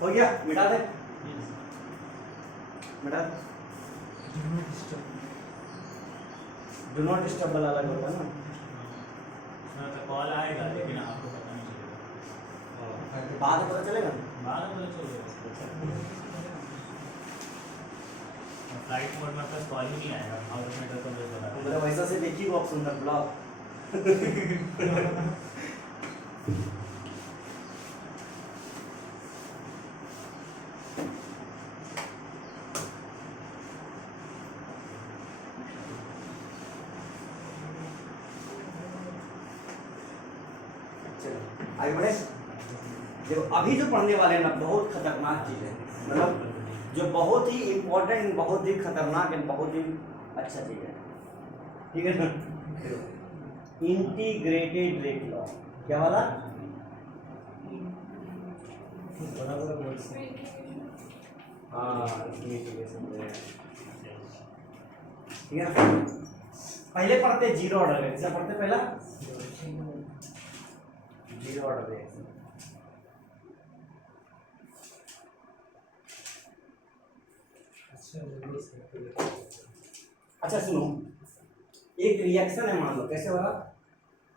हो गया, मिटा दे, मिटा दे। डू नॉट डिस्टर्ब वाला अलग होता है ना। तो कॉल आएगा लेकिन आपको पता नहीं चलेगा। बाद में पता चलेगा। बाद में पता चलेगा। फ्लाइट मोड में आपका कॉल ही नहीं आएगा, ऑटोमेटिक तो बता रहा मेरा वैसा से देखिए वो ऑप्शन था ब्लॉक। आगे बढ़े। देखो अभी जो पढ़ने वाले हैं ना बहुत खतरनाक चीज है, मतलब जो बहुत ही इम्पोर्टेंट, बहुत ही खतरनाक है, बहुत ही अच्छा चीज है, ठीक है ना। इंटीग्रेटेड रेट लॉ क्या वाला? हाँ ठीक है। पहले पढ़ते जीरो ऑर्डर है, क्या पढ़ते पहला? Zero order reaction. अच्छा सुनो, एक रिएक्शन है, मान लो कैसे हो रहा,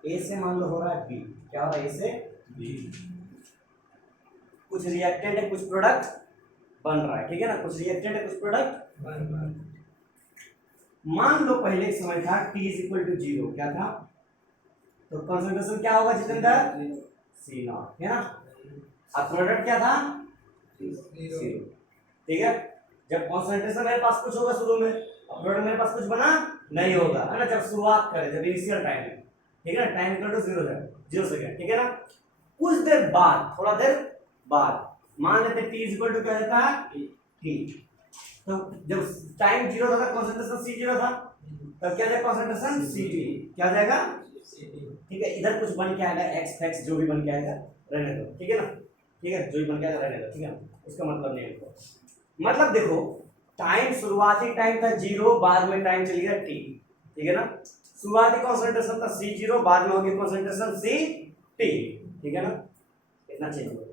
ए से मान लो हो रहा है बी, क्या हो रहा है? ए से बी, कुछ रिएक्टेंट है, कुछ प्रोडक्ट बन रहा है, ठीक है ना, कुछ रिएक्टेंट है, कुछ प्रोडक्ट बन रहा है। मान लो पहले समय था T इक्वल टू 0, क्या था? तो कंसंट्रेशन क्या होगा जितेंद्र? C नॉट, है ना। अब प्रोडक्ट क्या था? 0, ठीक है। जब कंसंट्रेशन मेरे पास कुछ होगा शुरू में, अब प्रोडक्ट मेरे पास कुछ बना नहीं होगा, है ना। जब शुरुआत करें, जब इनिशियल टाइम है, ठीक है ना, टाइम इक्वल टू 0 सेकंड, ठीक है ना। कुछ देर बाद, थोड़ा देर बाद मान लेते T इक्वल टू क्या रहता है? T। तो जब टाइम 0 था, कंसंट्रेशन C0 था, तब क्या जाएगा? कंसंट्रेशन Ct, क्या जाएगा? ठीक है। इधर कुछ बन के आएगा, एक्स फैक्स जो भी बन के आएगा रहने दो, ठीक है ना, ठीक है, जो भी बन के आएगा रहने दो, ठीक है। उसका मतलब नहीं है, मतलब देखो टाइम शुरुआती टाइम था 0, बाद में टाइम चली गया T, ठीक है ना। शुरुआती कंसंट्रेशन था C0, बाद में हो गया कंसंट्रेशन Ct, ठीक है ना, इतना चेंज हो गया।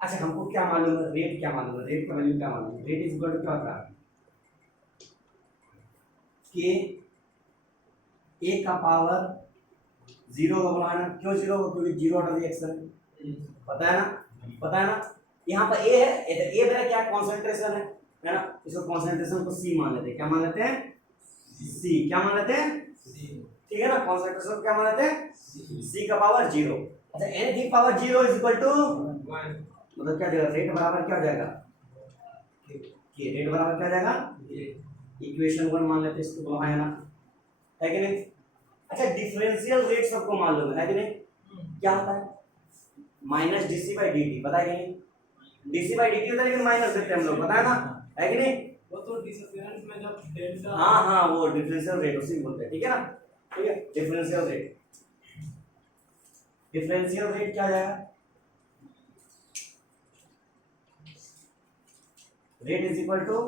अच्छा हमको क्या मालूम है? रेट क्या मालूम है? रेट का वैल्यू क्या मालूम है? रेट इज इक्वल टू क्या होता है? के ए का पावर 0 का बनाना, क्यों 0? क्योंकि 0 ऑर्डर रिएक्शन, पता है ना, पता है ना। यहाँ पर ए है, ए मेरा क्या कंसंट्रेशन है ना, इसको कंसंट्रेशन को C मान लेते हैं, क्या मान लेते हैं? C, क्या मान लेते हैं? ठीक है ना, कंसंट्रेशन क्या मान लेते हैं? C का पावर 0। अच्छा anything power 0 is equal to 1, मतलब क्या देगा? रेट बराबर क्या हो जाएगा? के रेट बराबर क्या हो जाएगा? इक्वेशन 1 मान लेते हैं, इसको बनाया ना, है कि नहीं। अच्छा डिफरेंशियल रेट सबको मालूम है कि नहीं? क्या होता है? Minus DC by D T, पता है कि नहीं? डीसी बाई डी टी होता है, लेकिन माइनस देते हैं हम लोग, पता है ना, है कि नहीं? वो तो डिफरेंस में जब डेल्टा, हाँ हाँ वो डिफरेंशियल रेट उसी को बोलते हैं, ठीक है ना, ठीक है। डिफरेंशियल रेट, डिफरेंशियल रेट क्या जाएगा? Rate is equal to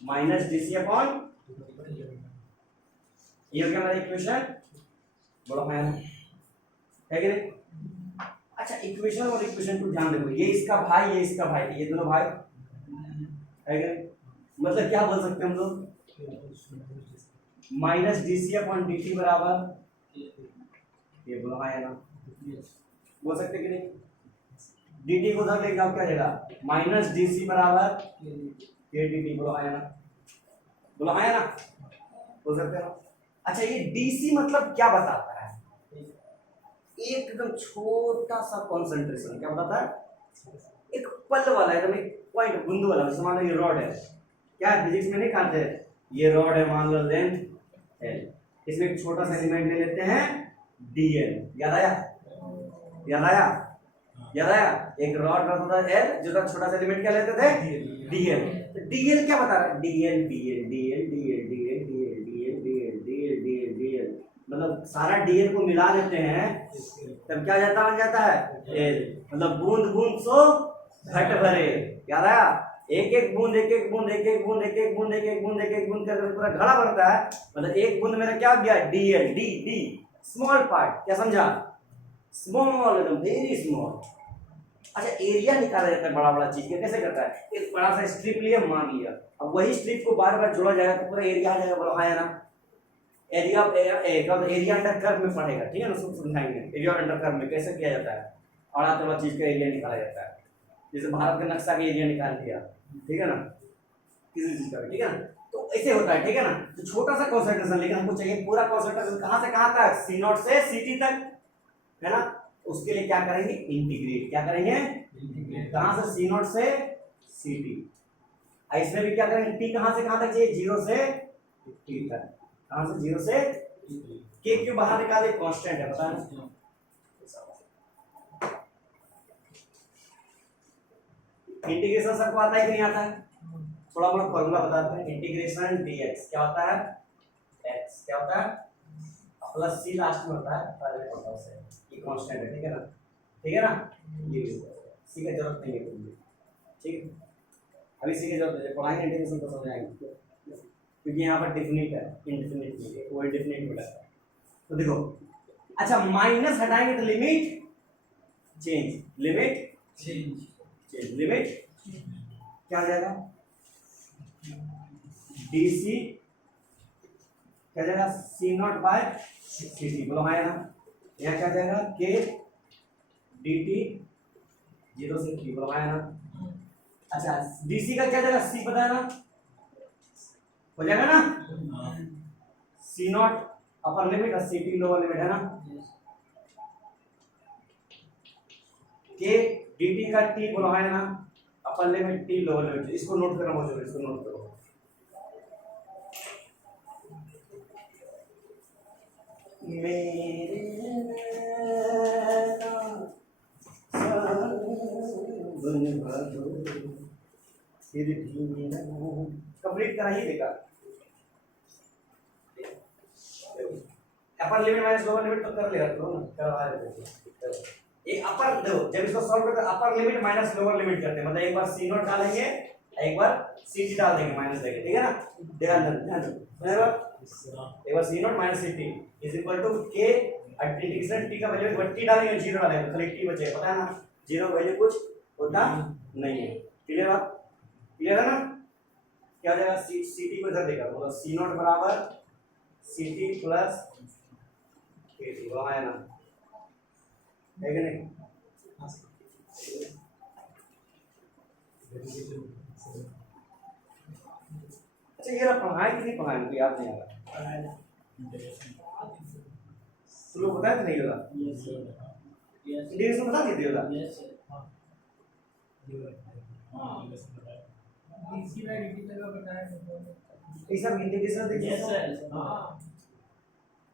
minus DC upon, ये हो गया हमारा इक्वेशन, बोलो है कि नहीं। अच्छा इक्वेशन और इक्वेशन को ध्यान देखो, ये इसका भाई, ये इसका भाई, ये दोनों भाई है कि नहीं। मतलब क्या बोल सकते हैं हम लोग? Minus DC upon D T बराबर, ये बोलो है ना, बोल सकते कि नहीं। डी टी को उधर लेके आप क्या जाएगा? माइनस डीसी बराबर के डी टी, बोलो है ना, बोलो है ना, बोल सकते हो। अच्छा ये डीसी मतलब क्या बताता है? एकदम छोटा सा कंसंट्रेशन, क्या बताता है? एक पल वाला, एकदम एक पॉइंट, बिंदु वाला। जैसे मान लो ये रॉड है, क्या फिजिक्स में नहीं कहते, ये रॉड है, मान लो लेंथ L, इसमें एक छोटा सा एलिमेंट ले लेते हैं DL, याद आया? याद आया? याद आया? एक रॉड होता था L, जो छोटा सा एलिमेंट क्या लेते थे? DL। तो DL क्या बता रहा है? DL DL DL DL DL DL DL DL DL DL DL, मतलब सारा DL को मिला लेते हैं, तब क्या जाता बन जाता है? L, मतलब बूंद बूंद सो घट भरे, याद आया? एक एक बूंद, एक एक बूंद, एक एक बूंद, एक एक बूंद, एक एक बूंद, एक एक बूंद करके पूरा घड़ा बनता है। मतलब एक बूंद मेरा क्या हो गया? DL, D, D, small part, क्या समझा? स्मॉल, एकदम वेरी स्मॉल, अच्छा एरिया निकाला जाता है बड़ा बड़ा चीज का, कैसे करता है? एक बड़ा सा स्ट्रिप लिया, मान लिया, अब वही स्ट्रिप को बार बार जोड़ा जाएगा तो पूरा एरिया आ जाएगा, बोलो हाँ या ना? एरिया एरिया अंडर कर्व में पड़ेगा, ठीक है ना? उसको समझाएंगे एरिया अंडर कर्व में कैसे किया जाता है, बड़ा बड़ा चीज का एरिया निकाला जाता है। जैसे भारत के नक्शा का एरिया निकाल दिया, ठीक है ना, किसी चीज का, ठीक है ना, तो ऐसे होता है, ठीक है ना? तो छोटा सा कॉन्सेंट्रेशन, लेकिन हमको चाहिए पूरा कॉन्सेंट्रेशन कहाँ से कहाँ तक, सी नॉट से सी टी तक, है ना? उसके लिए क्या करेंगे? इंटीग्रेट। क्या करेंगे? कहाँ से? सी नॉट से सी टी। इसमें भी क्या करेंगे? टी कहाँ से कहाँ तक चाहिए? 0 से टी तक। कहाँ से? 0 से के क्यों बाहर निकाले? कांस्टेंट है, पता है? इंटीग्रेशन सबको आता है कि नहीं आता है? थोड़ा मोड़ा फॉर्मूला बताते हैं। इंटीग्रेशन dx क्या होता है? x क्या होता है? प्लस c लास्ट में होता है, पहले होता है उसे, ये कांस्टेंट है, ठीक है ना? ठीक है ना? ये c की जरूरत नहीं है तुमको, ठीक है? अभी c की जरूरत है, पढ़ाएंगे इंटीग्रेशन तो समझाएंगे, क्योंकि यहाँ पर डेफिनिट है, इंडेफिनिट नहीं है, वो इंडेफिनिट में लगता है। तो देखो, अच्छा माइनस हटाएंगे तो limit change, limit change, limit क्या हो जाएगा? dc क्या जाएगा? सी नॉट बाय सी टी, बोलो हाँ ना? यहाँ क्या जाएगा? के डी टी 0 से टी, बोलो हाँ ना? अच्छा डीसी का क्या जाएगा? सी पता है ना? हो जाएगा ना? सी नॉट अपर लिमिट और सी टी लोअर लिमिट, है ना? के डी टी का टी, बोलो हाँ ना? Upper limit T lower limit. इसको नोट करना बहुत जरूरी, इसको नोट करो। मेरे कंप्लीट करा ही देगा। Upper limit minus lower limit तो कर लेगा, तो ना करवा देते हैं। ये अपर दो, जब इसको सॉल्व करते हैं upper limit minus lower limit करते हैं, मतलब एक बार सी नॉट डालेंगे, एक बार सी टी डाल देंगे माइनस देंगे, ठीक है ना? ध्यान दो एक बार C naught minus C T is equal to K integration T का वैल्यू टी डालेंगे, 0 डालेंगे, खाली टी बचेगा, पता है ना? 0 वैल्यू कुछ होता नहीं है। क्लियर बात? क्लियर है ना? क्या हो जाएगा? सी टी को इधर देगा, मतलब सी नॉट बराबर सी टी प्लस के टी, वहाँ है ना? है कि नहीं? अच्छा ये रहा, पढ़ाए कि नहीं पढ़ाए? मुझे याद नहीं आ रहा। तुम लोग बताए नहीं होगा? इंटीग्रेशन बता देते होगा? डीसी बाय dt तक का बताया तो ये सब इंटीग्रेशन देखिए। Yes sir. हां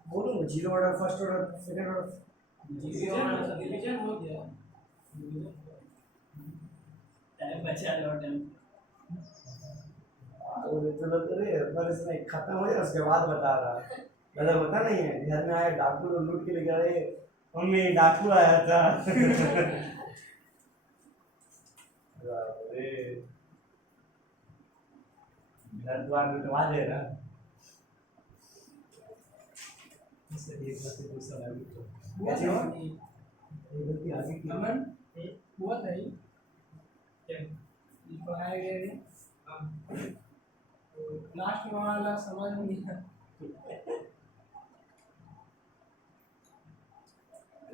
बोलो 0 order, first order, second order, division हो गया। टाइम बचा लो टाइम। और चलो तेरे पर इसमें खत्म हो जाए उसके बाद बता रहा। दादा पता नहीं है, घर में आया डाकू लोग लूट के ले गए, मम्मी डाकू आया था। अरे घर द्वार लुटवा दे रहा। कैसे हो? अमन हुआ था ये पढ़ाया गया है। लास्ट वाला समझ नहीं आया।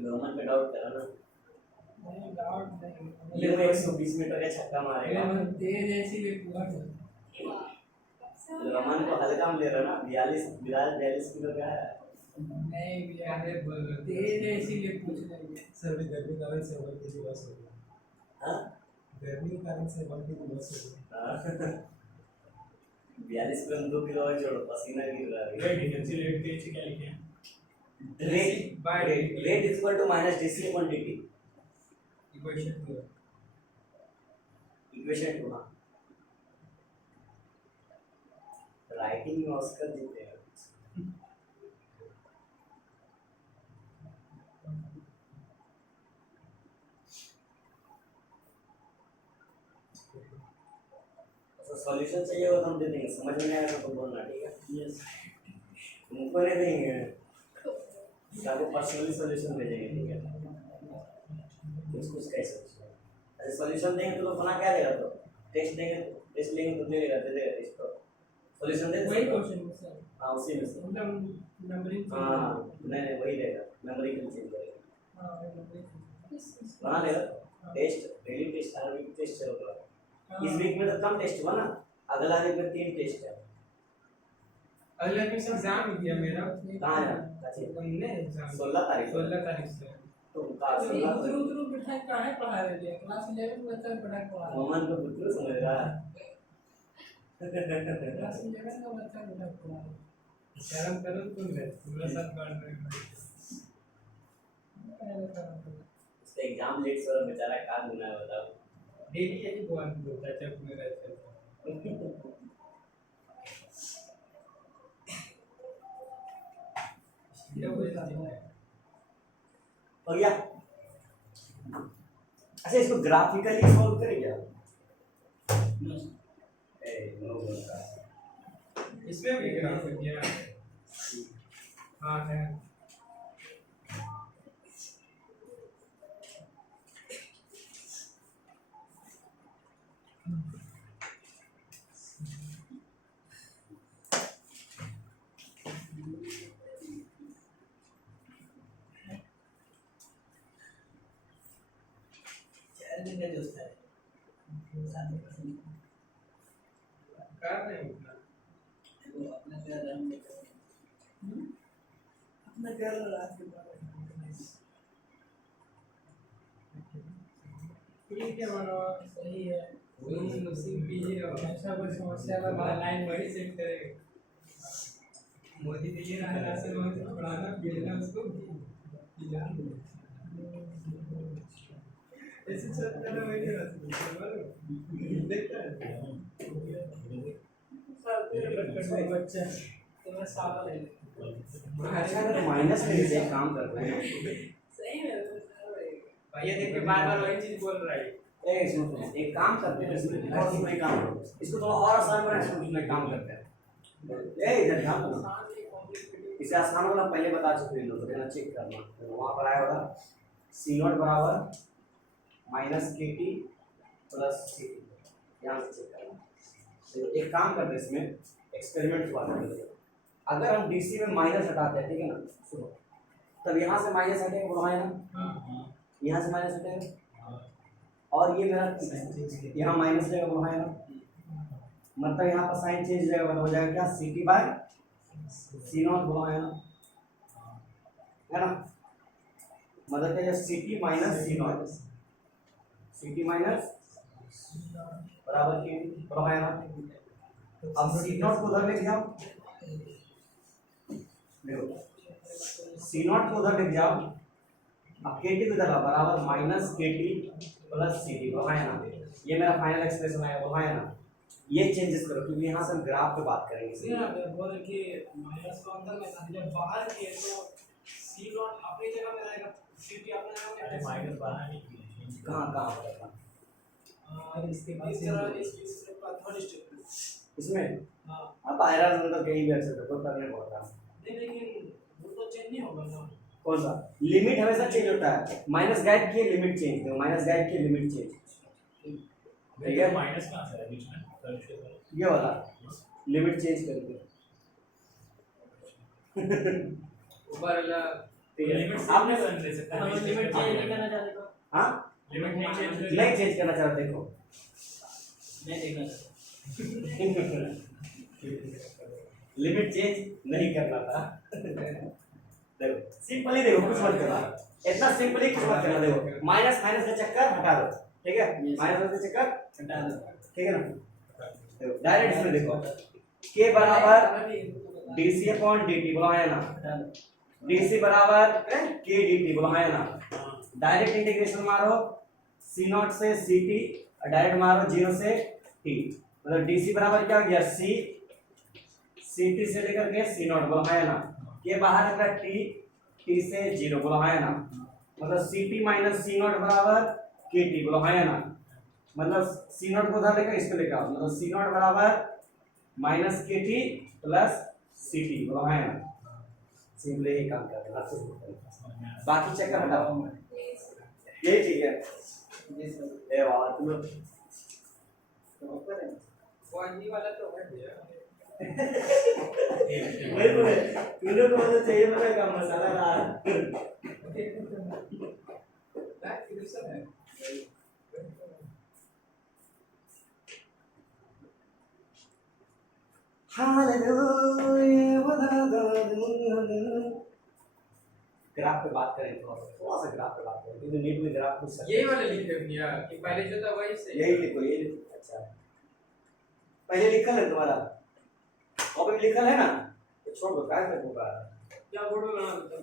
रोमन पे डाउट करा ना? नहीं डाउट नहीं। ये 120 मीटर का छक्का मारेगा। तेज ऐसी भी पूरा रोमन को हल्का में ले रहा ना, 42 किलो का है। नहीं भैया तेज ऐसी ले पूछ रहे सर भी गर्मी के कारण से 1 केजी लॉस हो गया। हाँ? गर्मी के कारण से 1 केजी लॉस हो गया। 42 किलो में 2 किलो और जोड़ो, पसीना गिर रहा है। रेट डिफरेंशियल रेट के नीचे क्या लिखे हैं? Rate is equal to minus dc upon dt। Equation 2 equation 2। हाँ राइटिंग में ऑस्कर जीते हैं। सॉल्यूशन चाहिए हो तो हम दे देंगे, समझ में नहीं आएगा तो बोलना, ठीक है? यस तुमको नहीं देंगे, आपको पर्सनली सॉल्यूशन भेजेंगे, ठीक है? कुछ कुछ कैसे सॉल्यूशन देंगे तो बना क्या देगा, तो टेस्ट देंगे, टेस्ट लेंगे तो दे देगा, दे देगा इसको सॉल्यूशन दे वही देगा। क्वेश्चन है सर, हाँ उसी में से, मतलब नंबरिंग हाँ नहीं नहीं वही देगा, मेमोरी को चेंज करेगा, हाँ नंबरिंग बना देगा। टेस्ट डेली टेस्ट हर वीक टेस्ट चलेगा, इस वीक में तो कम टेस्ट हुआ ना, अगला वीक में 3 टेस्ट है। अगला वीक एग्जाम दिया मेरा, कहाँ है अच्छी हमने एग्जाम 16 तारीख 16 तारीख से। तो का 16 उधर उधर बिठाए काहे पढ़ा रहे थे, क्लास 11 में बच्चा पढ़ा पढ़ा मोमन को बुद्धू समझ रहा है। क्लास 11 का बच्चा पढ़ा शर्म करो तुम रे, पूरा साथ पढ़ रहे हो। उसका एग्जाम लेट से बेचारा का गुना है बताओ। डेली यही बोल बोलता है जब मेरा चलता ये वो हो गया। अच्छा इसको ग्राफिकली सॉल्व करें क्या? नो बोलता इसमें भी ग्राफ दिया हाँ है। कर नहीं उठना अपना कर रात के 12 ठीक है मानो सही है, तुम नसीब कीजिए और ऐसा कोई समस्या का बात लाइन वही सेट करेगा। मोदी दिए रहा है ऐसे मोदी पढ़ाना भेजना उसको ऐसे चलता है वही रास्ता देखता है बच्चा तुम्हें सारा ले अच्छा तो माइनस में से काम कर रहे हैं। सही है भैया देख के बार-बार वही चीज बोल रहा है। ए सुनो एक काम करते हैं, इसमें और इसमें एक काम करो, इसको थोड़ा और आसान बनाए, इसमें एक काम करते हैं। ए इधर ध्यान दो, इसे आसान वाला पहले बता चुके हैं लोग, तो चेक करना तो वहां पर आया होगा C0 बराबर -KT प्लस CT, यहाँ से चेक करना। तो एक काम करते हैं, इसमें एक्सपेरिमेंट हुआ था, अगर हम DC में माइनस हटाते हैं, ठीक है ना, सुनो तब यहाँ से माइनस हटेगा वहाँ है ना, यहाँ से माइनस हटेगा और ये मेरा यहाँ माइनस रहेगा वहाँ है ना, मतलब यहाँ पर साइन चेंज रहेगा तो हो जाएगा क्या CT बाय C0 वहाँ है ना, मतलब क्या CT माइनस C0 बराबर KT वहाँ है ना। अब C0 को उधर लेके जाओ, देखो C0 को उधर लेके जाओ, अब KT को इधर बराबर -KT प्लस CT वहाँ है ना, ये मेरा फाइनल एक्सप्रेशन आया वहाँ है ना। ये चेंजेस करो क्योंकि यहाँ से हम ग्राफ पे बात करेंगे। बोल कि माइनस का अंदर में था, जब बाहर किए तो C0 अपनी जगह में रहेगा, CT अपनी जगह में अरे माइनस बाहर नहीं किए कहाँ कहाँ होगा और इसके बाद इस तरह इस का थर्ड स्टेप इसमें, हां अब आयरन में तो कहीं भी ऐसे तो करने पड़ता है। नहीं लेकिन वो तो चेंज नहीं होगा ना। कौन सा लिमिट हमेशा चेंज होता है, माइनस गाइड की लिमिट चेंज करो, माइनस गाइड की लिमिट चेंज, ठीक है माइनस कहाँ से है बीच में ये वाला लिमिट चेंज करके ऊपर वाला लिमिट आपने आपने बन दे सकता है लिमिट चेंज नहीं करना चाहते तो हाँ लिमिट नहीं चेंज नहीं चेंज करना चाहते देखो नहीं देखना लिमिट चेंज नहीं करना था। देखो सिंपली देखो कुछ मत करना, इतना सिंपली कुछ मत करना, देखो माइनस माइनस का चक्कर हटा दो, ठीक है माइनस का चक्कर हटा दो, ठीक है ना। देखो डायरेक्ट इसमें देखो k बराबर dc/dt बोला है ना, dc बराबर k dt बोला है ना। डायरेक्ट इंटीग्रेशन मारो C0 से CT, डायरेक्ट मारो 0 से T, मतलब dc बराबर क्या हो गया CT से लेकर के C0 बोला है ना, के बाहर निकला T से 0 बोला है ना, मतलब CT माइनस C0 बराबर KT बोला है ना, मतलब C0 को उधर लेकर इसको लेकर आओ, मतलब C0 बराबर -KT प्लस CT बोला है ना। सिंपली ये काम करते हैं, बाकी चेक कर हटाओ, ये ठीक है। ये बात तुम लोग वाही वाला तो हट गया वही बोले तुम लोग को मतलब चाहिए पता का मसाला ला बैक डिस्कशन है ग्राफ पे बात करें थोड़ा सा ग्राफ पे बात करें क्योंकि नीट में ग्राफ पूछ सकते यही वाले लिखे भैया कि पहले जो था वही से यही लिखो अच्छा पहले लिखा है तुम्हारा कॉपी में लिखा है ना तो छोड़ दो काय में होगा क्या बोर्ड बना दो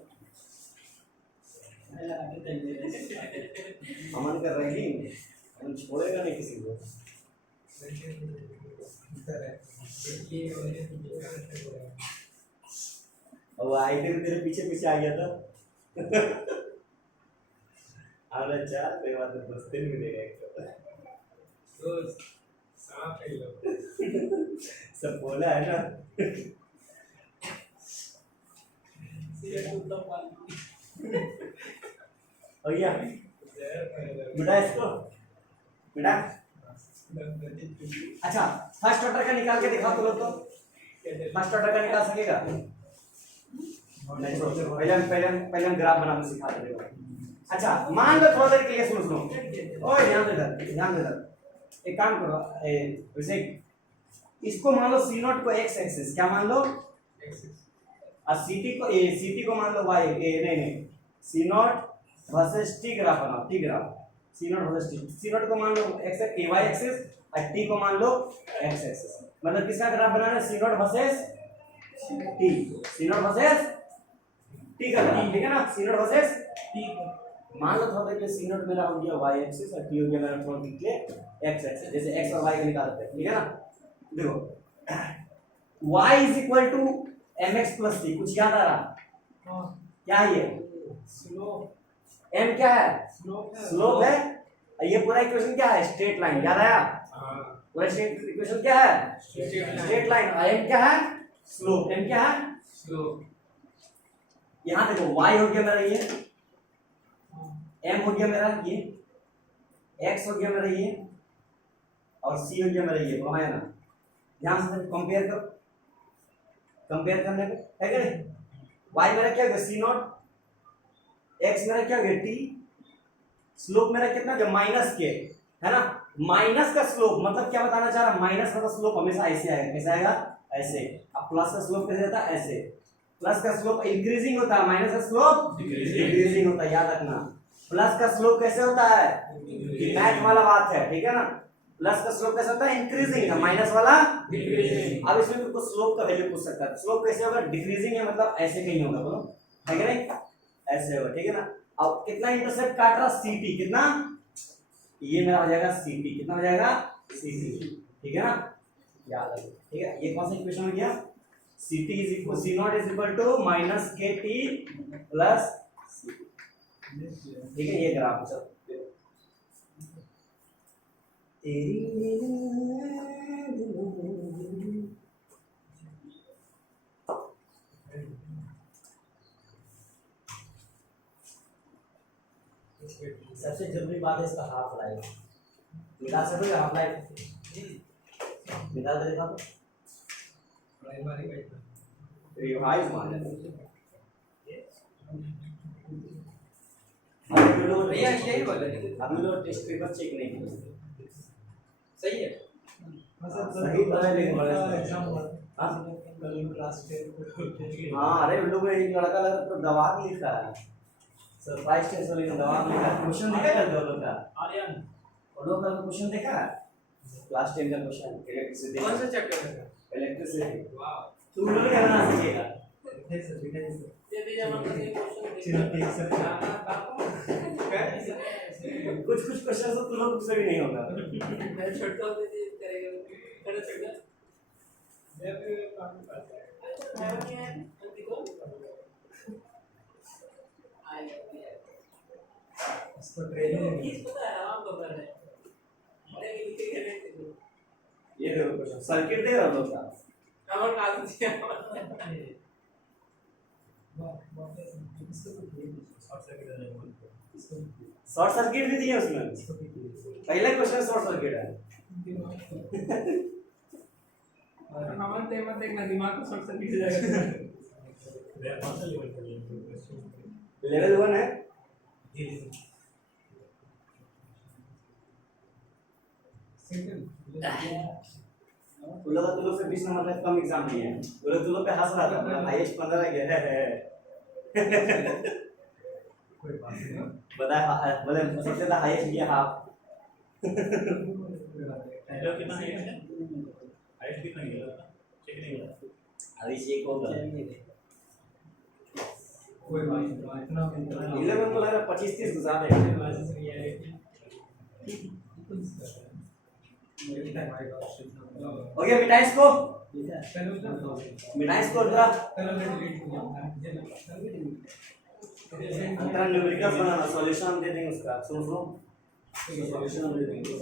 अमन कर रहे हैं हम छोड़ेगा नहीं किसी को और वो आई तेरे पीछे पीछे आ गया था अरे चार कोई बात नहीं दोस्त दिन मिलेगा एक दोस्त सांप है लो सब बोला है ना सीधे कुत्ता पाल हो गया बेटा इसको बेटा अच्छा फर्स्ट ऑर्डर का निकाल के दिखाओ तो लोग तो फर्स्ट ऑर्डर का निकाल सकेगा नहीं तो पहले हम ग्राफ बनाना सिखा देंगे अच्छा मान लो थोड़ा देर के लिए सुनो ओए ध्यान दे इधर एक काम करो वैसे इसको मान लो सी नॉट को एक्स एक्सिस क्या मान लो और सी टी को मान लो वाई नहीं C not versus T graph बनाओ T graph C not versus C not को मान लो एक्स ए वाई एक्सिस और टी को मान लो एक्स एक्सिस मतलब किसका ग्राफ बनाना है C not versus T C not versus T का ग्राफ ठीक है ना सी नॉट वर्सेस टी मान लो थोड़ा देर सी नॉट मेरा हो गया वाई एक्सिस और टी हो गया मेरा थोड़ा देर के एक्स एक्सिस जैसे एक्स और वाई का निकालते हैं ठीक है ना देखो y is equal to mx plus t कुछ याद आ रहा क्या है ये स्लोप m क्या है स्लोप है और ये पूरा इक्वेशन क्या है स्ट्रेट लाइन याद आया पूरा इक्वेशन क्या है स्ट्रेट लाइन और m क्या है स्लोप m क्या है स्लोप यहां देखो y हो गया मेरा ये m हो गया मेरा ये x हो गया मेरा ये और c हो गया मेरा ये बोला ना ध्यान से कंपेयर करो कंपेयर करने पे है कि नहीं y मेरा क्या होगा c नॉट x मेरा क्या होगा t स्लोप मेरा कितना होगा माइनस के है ना माइनस का स्लोप मतलब क्या बताना चाह रहा माइनस का स्लोप हमेशा ऐसे आएगा कैसे आएगा ऐसे अब प्लस का स्लोप कैसे रहता है ऐसे प्लस का स्लोप इंक्रीजिंग होता है माइनस का स्लोप डिक्रीजिंग होता है याद रखना प्लस का स्लोप कैसे होता है मैथ वाला बात है ठीक है ना प्लस का स्लोप कैसे होता है इंक्रीजिंग है माइनस वाला डिक्रीजिंग अब इसमें तुमको स्लोप का वैल्यू पूछ सकता है स्लोप कैसे होगा डिक्रीजिंग है मतलब ऐसे कहीं होगा बोलो है कि नहीं ऐसे होगा ठीक है ना अब कितना इंटरसेप्ट काट रहा सीटी कितना ये मेरा हो जाएगा सीटी कितना हो जाएगा सीटी ठीक है ना याद रखो ठीक है ये कौन सा इक्वेशन हो गया CT is equal C not is equal to minus K T plus ठीक है ये ग्राफ चलो सबसे जरूरी बात है इसका हाफ लाइफ निकाल सकोगे हाफ लाइफ निकाल के दिखा दो रिवाइज मान भैया यही बोला अभी लोग टेस्ट पेपर चेक नहीं किए सही है सही पता है लेकिन एग्जाम हुआ हाँ कल क्लास 10 हाँ अरे उन लोगों ने एक लड़का लगा तो दवाब लिखा है सरप्राइज टेस्ट वाले ने दवाब लिखा है क्वेश्चन देखा है दो लोग का आर्यन और लोग का क्वेश्चन देखा है क्लास 10 का क्वेश्चन इलेक्ट्रिसिटी कौन सा चैप्टर है इलेक्ट्रिसिटी वाह तुम लोग करना सीखेगा दिखाइए सर ये भी जमा करके चिन्ह देख सकते हैं। कुछ कुछ क्वेश्चन तो तुम लोग से भी नहीं होगा मैं छोटा होते थे करेगा थोड़ा छोटा मैं भी काम करता है मैं क्या देखो इसको ट्रेनिंग किस पता है आराम तो कर रहे हैं अरे लिखे के नहीं ये देखो क्वेश्चन सर्किट दे रहा लोग का আমার কাজ আছে शॉर्ट सर्किट भी दिए उसमें, पहले क्वेश्चन शॉर्ट सर्किट है। हमारे ते मत देखना दिमाग को शॉर्ट सर्किट हो जाएगा। वे कौन सा लेवल पर ये लेवल 1 है। तुम लोग से 20 नंबर तक कम एग्जाम दिए हैं, तुम लोग पे हंस रहा था, हाईएस्ट 15 गया है। कोई बात नहीं। बता बोले सबसे ज्यादा हाईएस्ट गया हाफ। हेलो कितना है? हाईएस्ट कितना गया था? चेक नहीं किया। अभी चेक होगा। कोई बात नहीं, इतना 11 तो लग रहा 25-30 गुजार देगा। ओके मिटाई इसको, मिटाई इसको जरा। अंतरा न्यूमेरिकल्स बनाना, सॉल्यूशन दे देंगे उसका। सुनो सॉल्यूशन दे देंगे,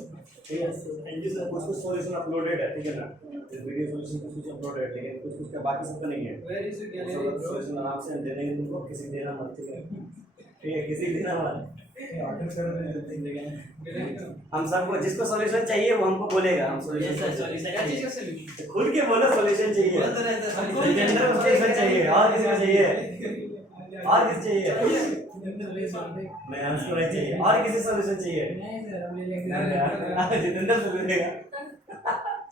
ठीक है। एनजी से कुछ सॉल्यूशन अपलोडेड है, ठीक है ना। वीडियो सॉल्यूशन कुछ अपलोडेड है, लेकिन कुछ का बाकी सब तो नहीं है। सॉल्यूशन आराम से दे देंगे तुमको, किसी देना मत, ठीक है। ठीक है, किसी देना मत। ऑर्डर कर देंगे। हम सबको जिसको सॉल्यूशन चाहिए वो हमको बोलेगा, हम सॉल्यूशन क्या चीज का सॉल्यूशन? खुल के बोलो सॉल्यूशन चाहिए। जनरल सॉल्यूशन चाहिए, और किसी को चाहिए? और किसी चाहिए? मैं आंसर नहीं चाहिए, और किसी सॉल्यूशन चाहिए? जितेंद्र से मिलेगा।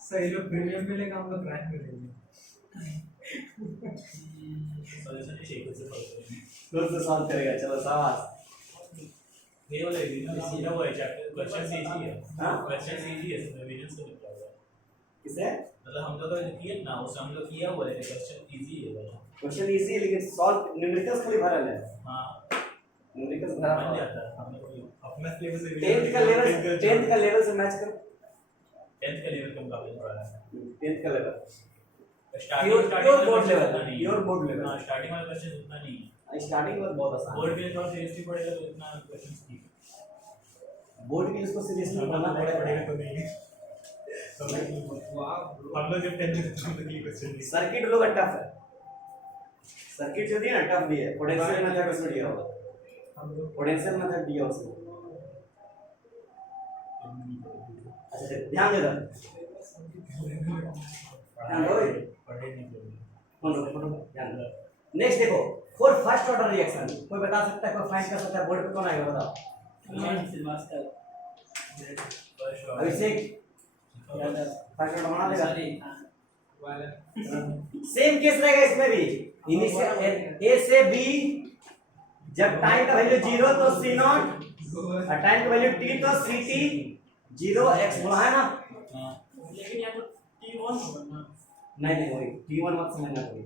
सही लोग प्रीमियम मिलेगा, हम लोग रैंक मिलेंगे। सॉल्यूशन नहीं चाहिए, खुद से सॉल्व करेंगे। खुद से सॉल्व करेगा, चलो शाबाश। ये वाला सीधा वो है चैप्टर, क्वेश्चन से इजी है। हाँ? क्वेश्चन से इजी है, इसमें रीजन से निकला हुआ है। किसे? मतलब हम लोग तो किए ना, उससे हम लोग किया हुआ है, क्वेश्चन इजी है वाला। क्वेश्चन इजी है लेकिन सॉल्व न्यूमेरिकल्स खाली भरल है। हां, न्यूमेरिकल्स भरा बन हुआ है। जाता है हम लोग को। अपना सिलेबस 10th का लेवल से मैच करो। 10th का लेवल का मुकाबला थोड़ा है। 10th का level starting board level, pure board level. हां, स्टार्टिंग वाला क्वेश्चन उतना नहीं है। स्टार्टिंग में बहुत आसान बोर्ड के लिए थोड़ा सीरियसली पड़ेगा तो इतना क्वेश्चंस ठीक है। बोर्ड के लिए इसको सीरियसली पढ़ना पड़ेगा। तो नहीं हम लोग जब 10th में हम लोग ये क्वेश्चन नहीं। सर्किट लोग टफ है, सर्किट जो दिया ना टफ भी है। पोटेंशियल मेथड उसमें दिया होगा, पोटेंशियल मेथड दिया उसमें। अच्छा ध्यान दे रहा, ध्यान दो, पढ़े नहीं लोग। ध्यान दो। नेक्स्ट देखो, फॉर फर्स्ट ऑर्डर रिएक्शन कोई बता सकता है, कोई फाइंड कर सकता है? बोर्ड पे कौन आएगा बताओ? अभिषेक फर्स्ट ऑर्डर बना देगा। सेम केस रहेगा इसमें भी। इनिशियल ए से बी, जब टाइम का वैल्यू 0 तो सी नॉट, और टाइम का वैल्यू t तो सी टी 0 x बोला है ना। लेकिन यहाँ तो T1 होगा ना। नहीं वही t1 मत समझना, कोई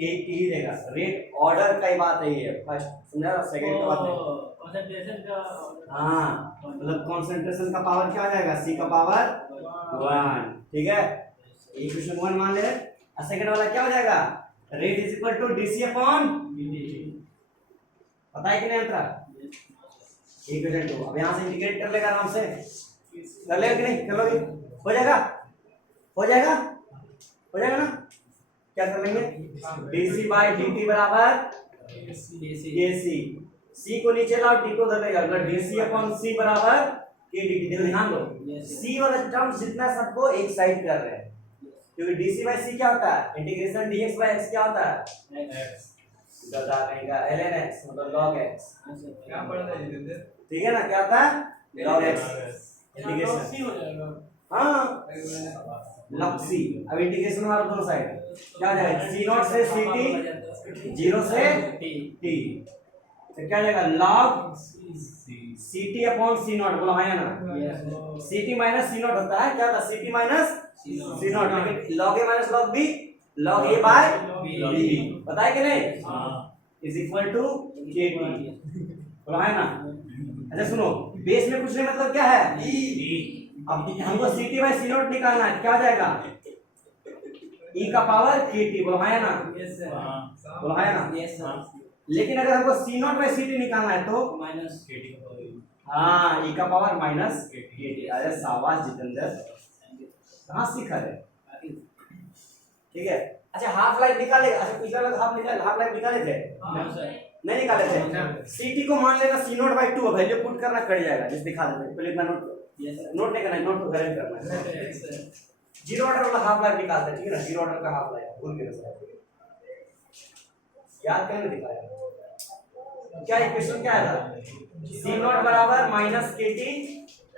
एक ही रहेगा। रेट ऑर्डर का ही बात है ये, फर्स्ट समझा, सेकंड का बात नहीं। कंसंट्रेशन का। हाँ मतलब कंसंट्रेशन का पावर क्या आ जाएगा? c का पावर 1, ठीक है। इक्वेशन 1 मान ले, और सेकंड वाला क्या हो जाएगा? Rate is equal to dc upon, पता है कि नहीं अंतरा? इक्वेशन 2। अब यहाँ से इंटीग्रेट कर लेगा आराम से, कर लेगा कि नहीं? कर लोगे? हो जाएगा, हो जाएगा, हो जाएगा ना? क्या कर लेंगे? dc बाई dt बराबर kc, c को नीचे लाओ, t को उधर ले जाओ, मतलब dc अपॉन c बराबर k dt। देखो ध्यान दो, c वाला टर्म जितना सबको एक साइड कर रहे हैं, क्योंकि dc बाई c क्या होता है? इंटीग्रेशन dx बाई x क्या होता है? बता देगा ln x, मतलब log x। क्या पढ़ रहे हैं जितेंद्र? ठीक है ना? क्या होता है? log x integration. सी हो जाएगा। हाँ log c। अब इंटीग्रेशन हमारा दोनों साइड क्या हो जाएगा? c नॉट से ct, 0 से t, तो क्या हो जाएगा? log ct upon c not, बोला है ना? ct माइनस c नॉट होता है, क्या होता है? ct माइनस c नॉट, लेकिन log a minus log b, log a by b, पता है कि नहीं? हाँ, इज इक्वल टू kt, बोला है ना? अच्छा सुनो, बेस में कुछ नहीं, मतलब क्या है? अब हमको ct बाय c नॉट निकालना है, क्या हो जाएगा? e का पावर kt, बोला है ना? हाँ, बोला है ना? हाँ, लेकिन अगर हमको c नॉट बाय ct निकालना है तो माइनस KT का पावर। हाँ e का पावर माइनस kt। अरे शाबाश जितेंद्र, कहाँ सीखा है? ठीक है। अच्छा हाफ लाइफ निकालेगा, अच्छा पिछला लोग हाफ लाइफ निकाले थे, नहीं निकाले थे। ct को मान लेना c0/2 वैल्यू पुट करना कट जाएगा, जैसे दिखा देते हैं। पहले इतना नोट नोट नहीं करना है, नोट को करेक्ट करना है। जीरो ऑर्डर वाला हाफ लाइफ निकालते हैं, ठीक है ना। जीरो ऑर्डर का हाफ लाइफ भूल गए सर, याद करने दिखाया क्या इक्वेशन क्या आया था, c0 बराबर माइनस kt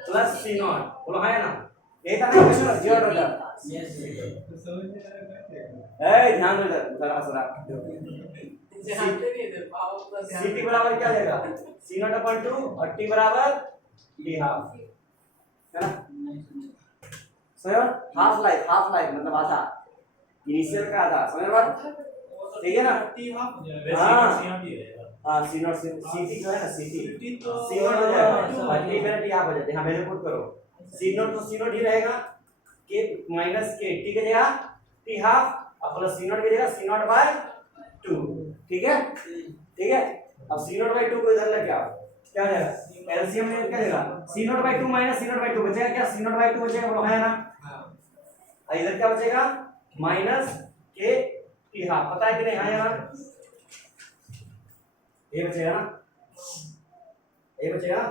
प्लस c0, बोलो है ना, ये था ना इक्वेशन जीरो ऑर्डर का। तो समझ में आ रहा है ए ध्यान दो इधर जरा जरा, ct बराबर क्या देगा c0/2 और t बराबर d हाफ, है ना। समझ हाफ लाइफ मतलब आधा, इनिशियल का आधा, समझ बात, ठीक है ना। हाँ हाँ c0 से ct जो है ना ct c0 हो जाएगा और t मेरा t हाफ हो जाता है। यहाँ वैल्यू पुट करो, c0 तो c0 ही रहेगा, k माइनस k t की जगह t हाफ और प्लस c0 की जगह c0/2, ठीक है ठीक है। अब c0/2 को इधर लेके आओ, क्या हो जाएगा एलसीएम में क्या देगा c0/2 माइनस c0/2 बचेगा क्या, c0/2 बचेगा, बोलो है ना। और इधर क्या बचेगा माइनस k t हाफ, पता है कि नहीं, हाँ यार ये बचेगा ना, ये बचेगा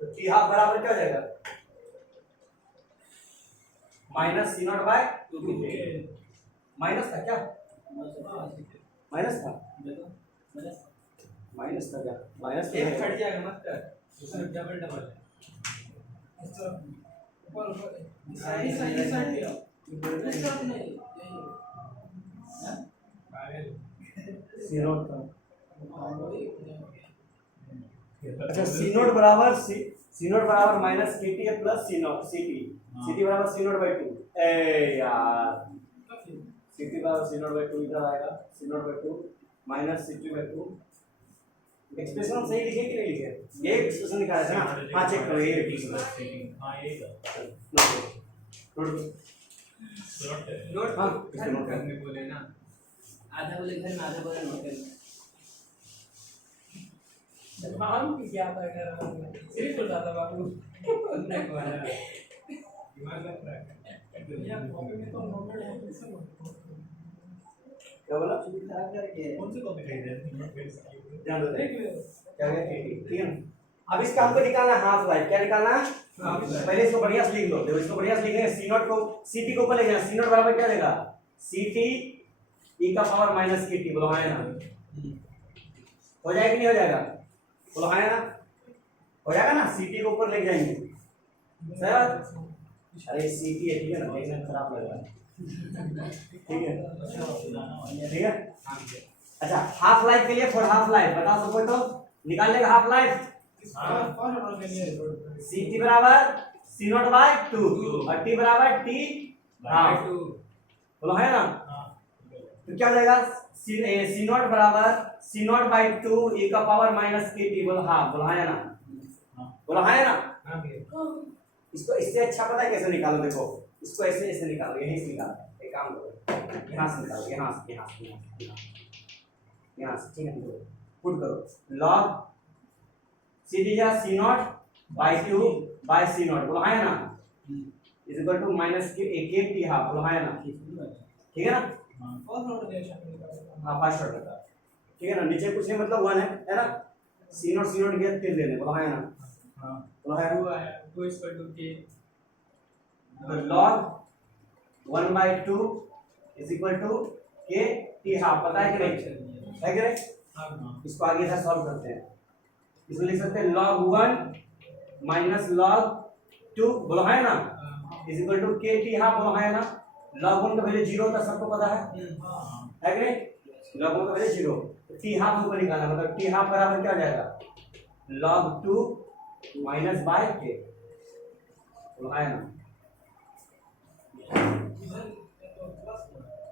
तो t हाफ बराबर क्या हो जाएगा माइनस c0/2, माइनस था क्या, माइनस था क्या, माइनस एक हट जाएगा मत कर, दूसरा डबल डबल है। ऊपर ऊपर सही सही साइड दिया सब नहीं c0 था। अच्छा c0 बराबर माइनस kt प्लस c0 ct बराबर c0/2, ए यार ct बराबर c0/2 इधर आएगा, c0/2 माइनस ct/2। एक्सप्रेशन सही लिखे कि नहीं लिखे, ये एक्सप्रेशन निकाला है ना, हाँ चेक करो ये हाँ यही था नोट नोट हाँ, घर में करने बोले ना, आधा बोले घर में आधा बोले नोट करने। हम क्या था कर रहा हूं, सिर्फ बोल रहा था बाबू नहीं बोल रहा दिमाग लग रहा है दुनिया कॉपी में तो नोट है क्या बोला कौन सी कॉपी खरीदे ध्यान दो देख लो क्या है ठीक है। अब इसका हमको निकालना हाफ लाइफ, क्या निकालना है, पहले इसको बढ़िया से लिख लो, देखो इसको बढ़िया से लिखेंगे, c0 को ct को ऊपर ले जाना, c0 बराबर क्या देगा ct e का पावर माइनस kt, बोलो हाँ ना, हो जाएगा कि नहीं हो जाएगा, बोलो हाँ ना, हो जाएगा ना, ct को ऊपर ले जाएंगे सर। अरे ct है ठीक है ना, देखने में खराब लग रहा है, ठीक है ठीक है। अच्छा हाफ लाइफ के लिए फॉर हाफ लाइफ बताओ तो कोई तो निकाल लेगा हाफ लाइफ, ct बराबर c0/2 और t बराबर t हाफ, बोलो है ना। तो क्या हो जाएगा c0 बराबर c0/2 e का पावर माइनस kt, बोलो हाफ, बोलो है ना, बोलो है ना। इसको इससे अच्छा पता है कैसे निकालो, देखो इसको ऐसे ऐसे निकालो, यहीं से निकालो, एक काम करो यहाँ से निकालो, यहाँ से ठीक है, पुट करो log सीधी जा c0/2 बाय c0, बोलो है ना, इज इक्वल टू माइनस के kt हाफ, बोलो है ना, ठीक है ना। हाँ फर्स्ट ऑर्डर का, ठीक है ना, नीचे कुछ नहीं मतलब 1 है ना, c0 के फिर लेने, बोलो है ना, बोलो है 2 is equal to k तो log 1/2 is equal to k t half, पता है कि नहीं, है कि नहीं। इसको आगे इधर सॉल्व करते हैं, इसमें लिख सकते हैं log 1 माइनस log 2, बोलो है ना, is equal to k t half, बोलो है ना। log 1 का वैल्यू 0 होता है, सबको पता है कि नहीं, log 1 का वैल्यू 0, t हाफ ऊपर निकालना, मतलब t हाफ बराबर क्या हो जाएगा log 2 माइनस बाय k, बोलो है ना।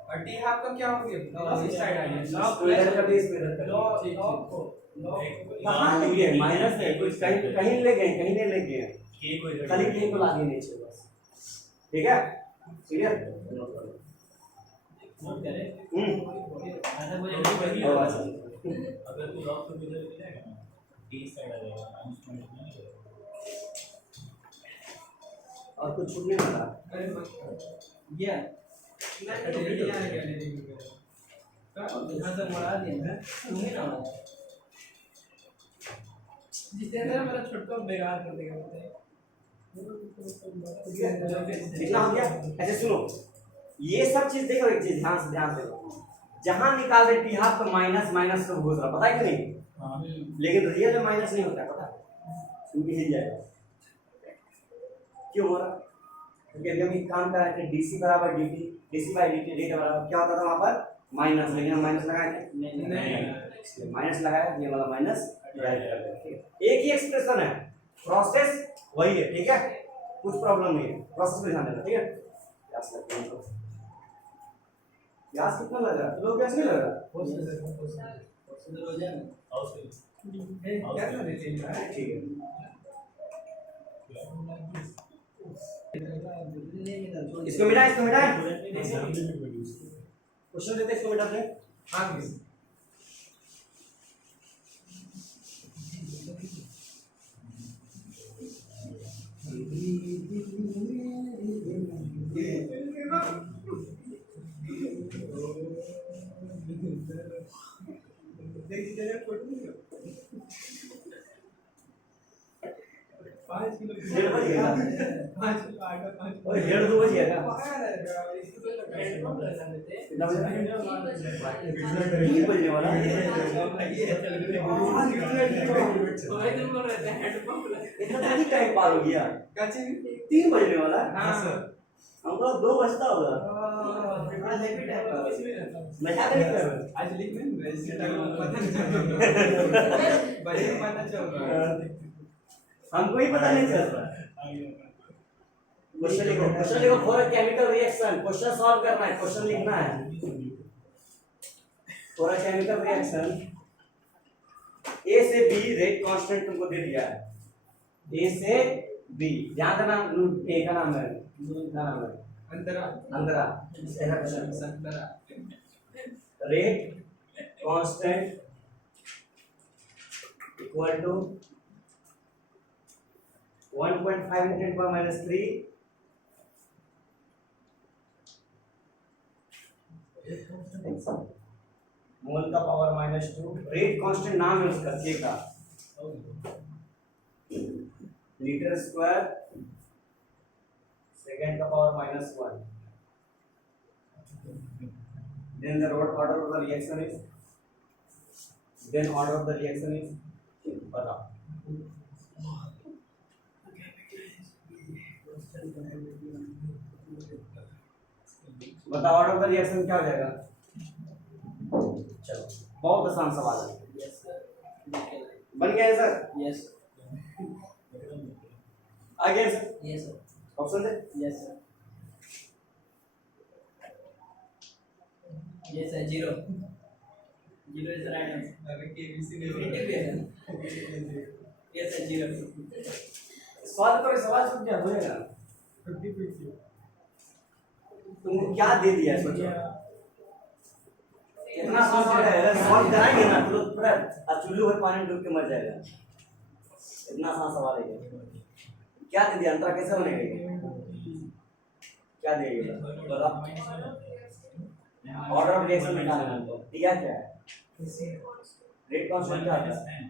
और t हाफ का क्या हो गया, इस साइड आ गया log इधर का बेस पे इधर कहां ले गए, माइनस है कुछ, कहीं ले गए, कहीं नहीं ले गए, के को इधर खाली के को लागे नीचे बस, ठीक है क्लियर। नोट करे आधा बोले अगर तू लॉग तो किधर ले जाएगा ना, टी साइड आ जाएगा -20 नहीं जाएगा। और कुछ छूट नहीं पड़ा ये नहीं नहीं आ गया नहीं यहाँ से मरा दिया है तुम्हें ना जितेंद्र मेरा छोटा बेकार कर देगा बताइए कितना हो गया? ऐसे सुनो, ये सब चीज देखो, एक चीज ध्यान से देखो, जहां निकाल रहे टी हाफ तो माइनस माइनस सब घुस रहा, पता है कि नहीं? लेकिन रियल में माइनस नहीं होता है, पता है? सुन के हिल जाएगा। क्यों हो रहा? क्योंकि अभी हम एक काम कर रहे थे, डीसी बराबर डीटी, डीसी बाई डीटी, डेटा बराबर क्या होता था वहां पर? माइनस, लेकिन हम माइनस लगाए थे नहीं, माइनस लगाया, ये वाला माइनस डिवाइड कर दिया, ठीक है? एक ही एक्सप्रेशन है, प्रोसेस वही है, ठीक है? कुछ प्रॉब्लम नहीं है, प्रोसेस पे ध्यान देना, ठीक है? गैस लगता है, गैस कितना लग रहा है? लोग गैस नहीं लग रहा? हो जाए ना क्या कर रहे थे ठीक है। इसको मिटाएं, इसको मिटाएं। क्वेश्चन देते, इसको मिटाते हैं। हाँ मिस पाँच किलो डेढ़ बज गया। 5 किलो आटा 5 ओए, 1:30 बज गया क्या? कितना बज रहा है? 3 बजने वाला है। इतना जल्दी टाइम पार हो गया? 3 बजने वाला है? हमको 2 बजता होगा। मजाक नहीं कर रहा। आज लिख में इसके टाइम पता नहीं चल रहा है हमको ही पता नहीं चल रहा। क्वेश्चन लिखो for a chemical reaction, question solve करना है, क्वेश्चन लिखना है। फॉर अ केमिकल रिएक्शन ए से बी रेट कांस्टेंट तुमको दे दिया है, ए से बी, ध्यान देना, ए का नाम है, का नाम है अंतरा अंतरा, ऐसा क्वेश्चन, संतरा rate constant equal to 1.5 into 10 power minus 3 mole का पावर -2, रेट कांस्टेंट नाम है उसका के का, लीटर स्क्वायर सेकंड का power -1, then the order of the reaction is, then order of the reaction is, बताओ बताओ ऑर्डर ऑफ द रिएक्शन क्या हो जाएगा? चलो बहुत आसान सवाल है, बन गया है सर? यस आगे sir, yes option they. Yes sir yes sir 0 is right answer अरे केबीसी ने यस सर 0 सवाल करो, सवाल छूट गया, हो जाएगा। 50 तुमको क्या दे दिया है सोचो, इतना आसान सवाल है, सवाल कराएंगे ना तो पूरा चुल्लू भर पानी में डूब के मर जाएगा, इतना आसान सवाल है ये। क्या दे दिया, अंतरा कैसे बनेगा, क्या देगा बताओ? ऑर्डर ऑफ रिएक्शन निकालना है हमको, दिया क्या है? रेट कांस्टेंट क्या होता है?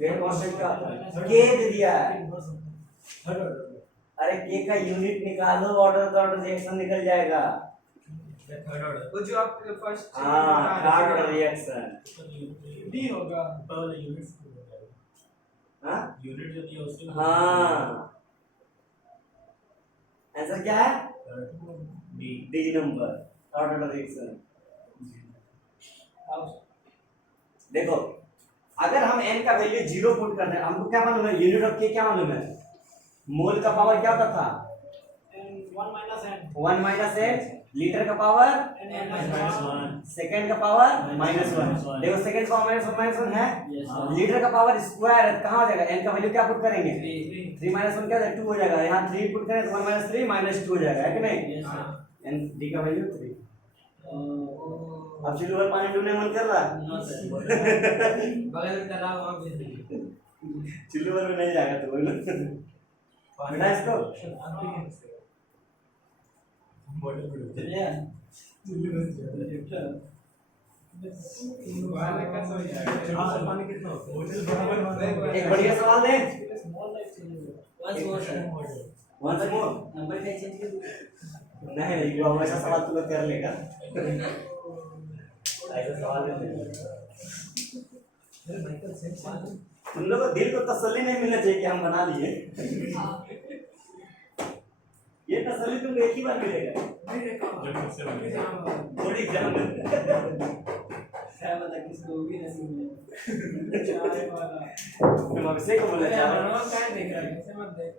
रेट कांस्टेंट क्या होता है? के दे दिया है, अरे के का यूनिट निकालो, ऑर्डर का रिएक्शन निकल जाएगा। थर्ड ऑर्डर वो जो आप फर्स्ट हाँ, थर्ड ऑर्डर रिएक्शन डी होगा हाँ यूनिट जो दिया उसके हाँ, आंसर क्या है? D D number, third order reaction. देखो अगर हम n का वैल्यू 0 पुट करते हैं, हमको क्या मालूम है? यूनिट ऑफ के क्या मालूम है? मोल का पावर क्या होता था? 1 माइनस n, लीटर का पावर सेकंड का पावर -1। देखो सेकंड का पावर -1 है, लीटर का पावर स्क्वायर है, कहाँ हो जाएगा? n का वैल्यू क्या पुट करेंगे? 3 -1 क्या हो जाएगा? 2 हो जाएगा, यहाँ 3 पुट करें तो 1 - 3 -2 हो जाएगा, है कि नहीं? n d का वैल्यू 3। अब चुल्लू पर पानी डूबने मन कर रहा है? बगल में तालाब वहां पे चुल्लू पर नहीं जाएगा तो बोलो बेटा इसको। बॉटल में डूब जाए। चलिए चुल्ली बस जाए वाला कैसा हो जाएगा? हाँ पानी कितना होता है होटल बराबर एक बढ़िया सवाल दे स्मॉल लाइफ चाहिए। once more sir once more number क्या चेंज कर? नहीं जो हमेशा सवाल तू लोग कर लेगा ऐसा सवाल दे अरे माइकल सेक्शन तुम लोग को दिल को तसल्ली नहीं मिलना चाहिए कि हम बना लिए ये तसल्ली तुमको एक ही बार मिलेगा नहीं देखो। जब मुझसे बने। थोड़ी एग्जाम में क्या पता किसको भी नसीब में। चाय वाला। तुम अभिषेक को बोलना अरे चाह रहे यार हो मनोज क्या देख रहा है? ऐसे मत देख।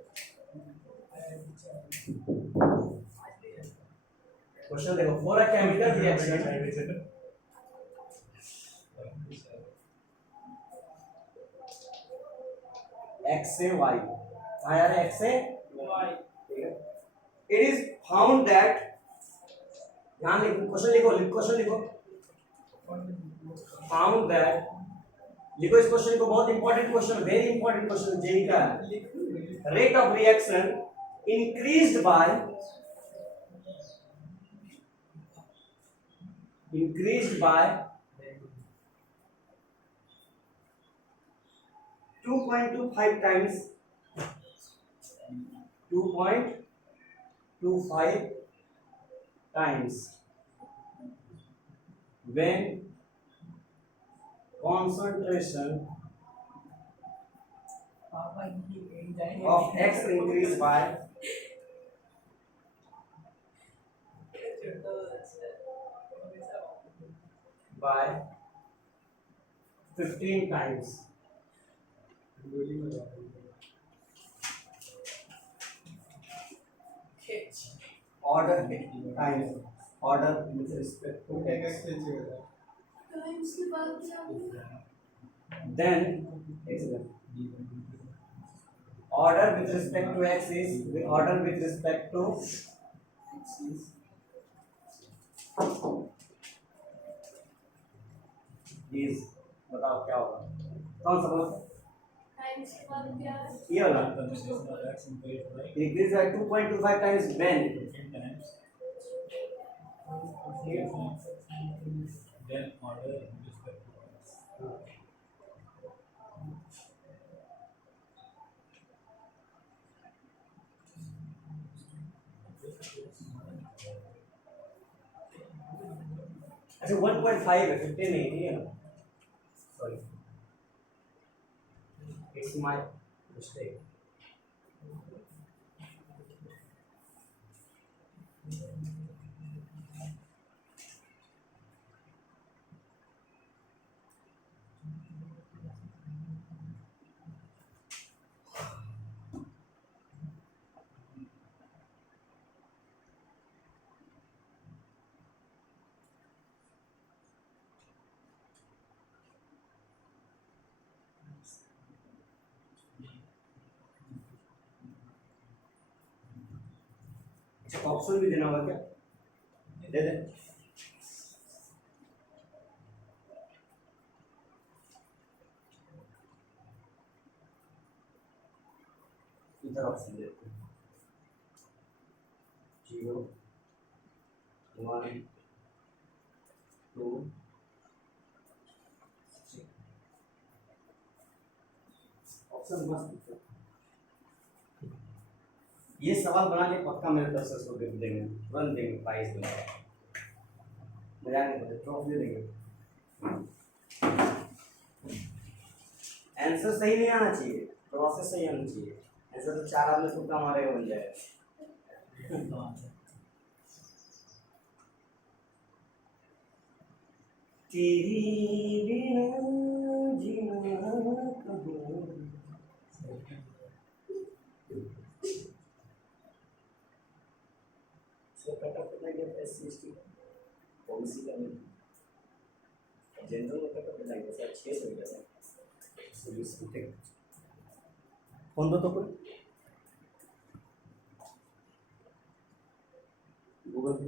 क्वेश्चन देखो for a chemical reaction x से y कहाँ जा रहे हैं x से Y. it is found that ध्यान लिखो क्वेश्चन लिखो क्वेश्चन लिखो found that लिखो इस क्वेश्चन को बहुत important question very important question JEE का rate of reaction increased by 2.25 times 2.25 times when concentration पापा की जाएंगे। of x increased by 15 times order times order with respect to x then order with respect to x is the order with respect to is बताओ क्या होगा कौन सा बोलो times के बाद क्या है? ये वाला Concentration of X increased by increase by 2.25 times when 15 times. Then order with respect to X. अच्छा 1.5 है 15 नहीं है sorry it's my mistake option भी देना होगा क्या दे दे इधर ऑप्शन देते हैं 0 1 2 ऑप्शन मस्त है। ये सवाल बना के पक्का मेरे तरफ से उसको गिफ्ट देंगे तुरंत देंगे प्राइज देंगे मजा नहीं होता ट्रॉफी देंगे आंसर सही नहीं आना चाहिए प्रोसेस सही आना चाहिए ऐसा तो चार आदमी तुक्का मारेगा बन जाएगा तेरी बिना जीना कहाँ So cut off like SC policy का नहीं जनरल में cut off like ऐसा 6 हो जाता है so you should take कौन दो तो कोई गूगल पे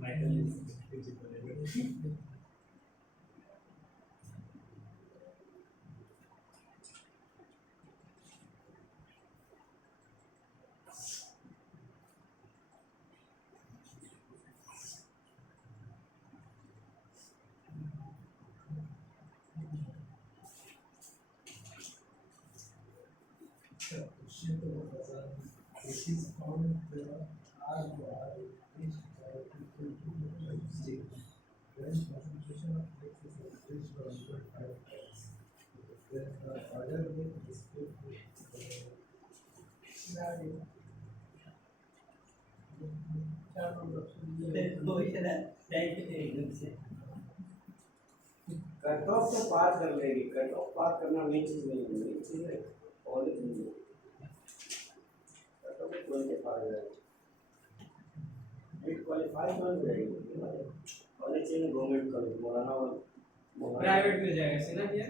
Michael is It is found the R bar is equal to 60 when concentration of X is increased by 1.5 times. Then the order with respect to cut off से पार कर लेगी, cut off पार करना main चीज नहीं है, main चीज है college नहीं है, कट ऑफ कोई के पार जाएगी, एक क्वालिफाई बन जाएगी, कॉलेज चाहिए गवर्नमेंट कॉलेज, मौलाना प्राइवेट में जाएगा से ना भैया,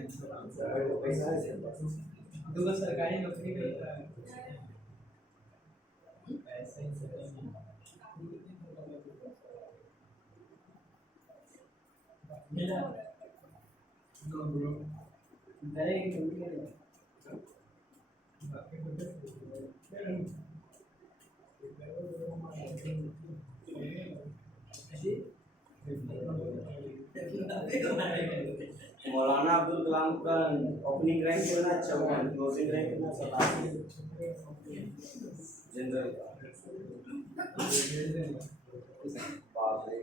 प्राइवेट को पैसा है, तो वो सरकारी नौकरी करता है ऐसा ही मेरा नो ब्रो डायरेक्ट नौकरी करेगा बाकी मौलाना अब्दुल कलाम का ओपनिंग रैंक कितना 54, क्लोजिंग रैंक कितना 87, जनरल का बाप रे,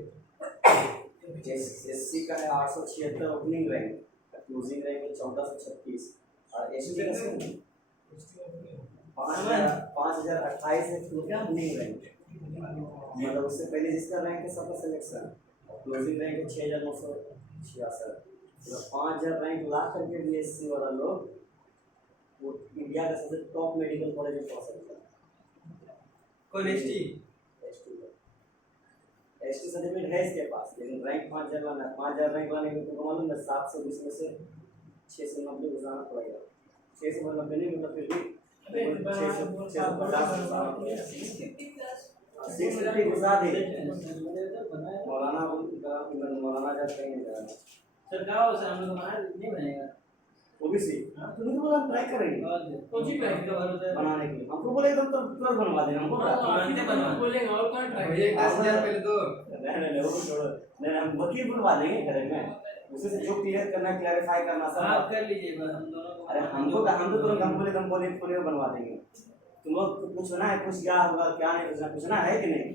एससी का है 876 ओपनिंग रैंक, क्लोजिंग रैंक है 1436, और एसटी का 5028 है ओपनिंग रैंक, मतलब उससे पहले जिसका रैंक है सबका सिलेक्शन, क्लोजिंग रैंक है 6966, मतलब 5000 रैंक ला करके बीएससी वाला लोग वो इंडिया का सबसे टॉप मेडिकल कॉलेज में पहुंच सकता है। कौन एसटी एसटी सर्टिफिकेट है इसके पास, लेकिन रैंक 5000 लाना है, 5000 रैंक लाने के लिए तुमको मालूम है 720 में से 690 गुजारना पड़ेगा, 690 नहीं मतलब फिर भी 650 गुजार दे, मौलाना मौलाना जब कहीं जाना सरकार से हम लोग हमारा नहीं बनेगा ओबीसी, तुम्हें तो बोला ट्राई करेंगे कौन सी प्राइवेट का भरोसा है बनाने के लिए, हमको बोले एकदम तो तुरंत बनवा देना, हमको बोलेंगे और कौन ट्राई 10,000 पहले तो नहीं वो छोड़ो, नहीं हम वकील बनवा देंगे घर में, उसे से जो क्लियर करना क्लैरिफाई करना सब आप कर लीजिए बस हम दोनों को अरे हम तो तुरंत हम बोले बनवा देंगे, तुम लोग को पूछना है कुछ क्या होगा क्या नहीं पूछना है कि नहीं,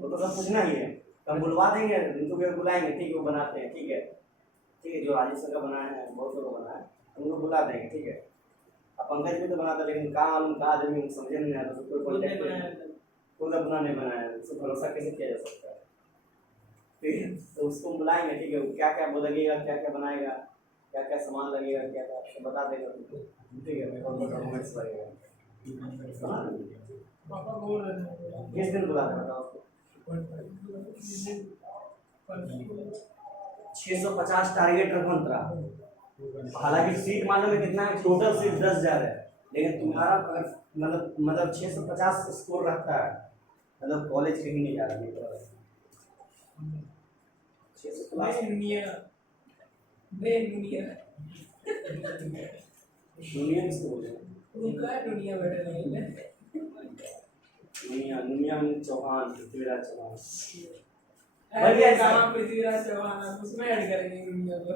वो तो सब पूछना ही है, तो हम बुलवा देंगे, उनको भी बुलाएंगे, ठीक है वो बनाते हैं, ठीक है जो राजेश सर का बनाया है बहुत लोग बनाया है उनको बुला देंगे, ठीक है। अब पंकज भी तो बनाता, लेकिन कहाँ मालूम कहाँ आदमी समझे नहीं आता, तो कोई कॉन्टेक्ट खुद अपना नहीं बनाया, उसको भरोसा कैसे किया जा सकता है, ठीक है। तो उसको बुलाएंगे, ठीक है, क्या क्या लगेगा, क्या क्या बनाएगा, क्या क्या सामान लगेगा, क्या क्या बता देगा तुमको, ठीक है, कौन कौन डॉक्यूमेंट्स लगेगा, पापा बोल रहे हैं किस दिन बुलाते बताओ उसको, 650 टारगेट रखो अंतरा, हालांकि सीट मालूम है कितना है, टोटल सीट 10,000 है, लेकिन तुम्हारा मतलब 650 स्कोर रखता है, मतलब कॉलेज कहीं नहीं जा रहा है, 650 दुनिया दुनिया किसको बोलते हैं, उनका दुनिया बैठा नहीं है दुनिया में चौहान, पृथ्वीराज चौहान, बढ़िया काम पृथ्वीराज चौहान उसमें ऐड करेंगे दुनिया को,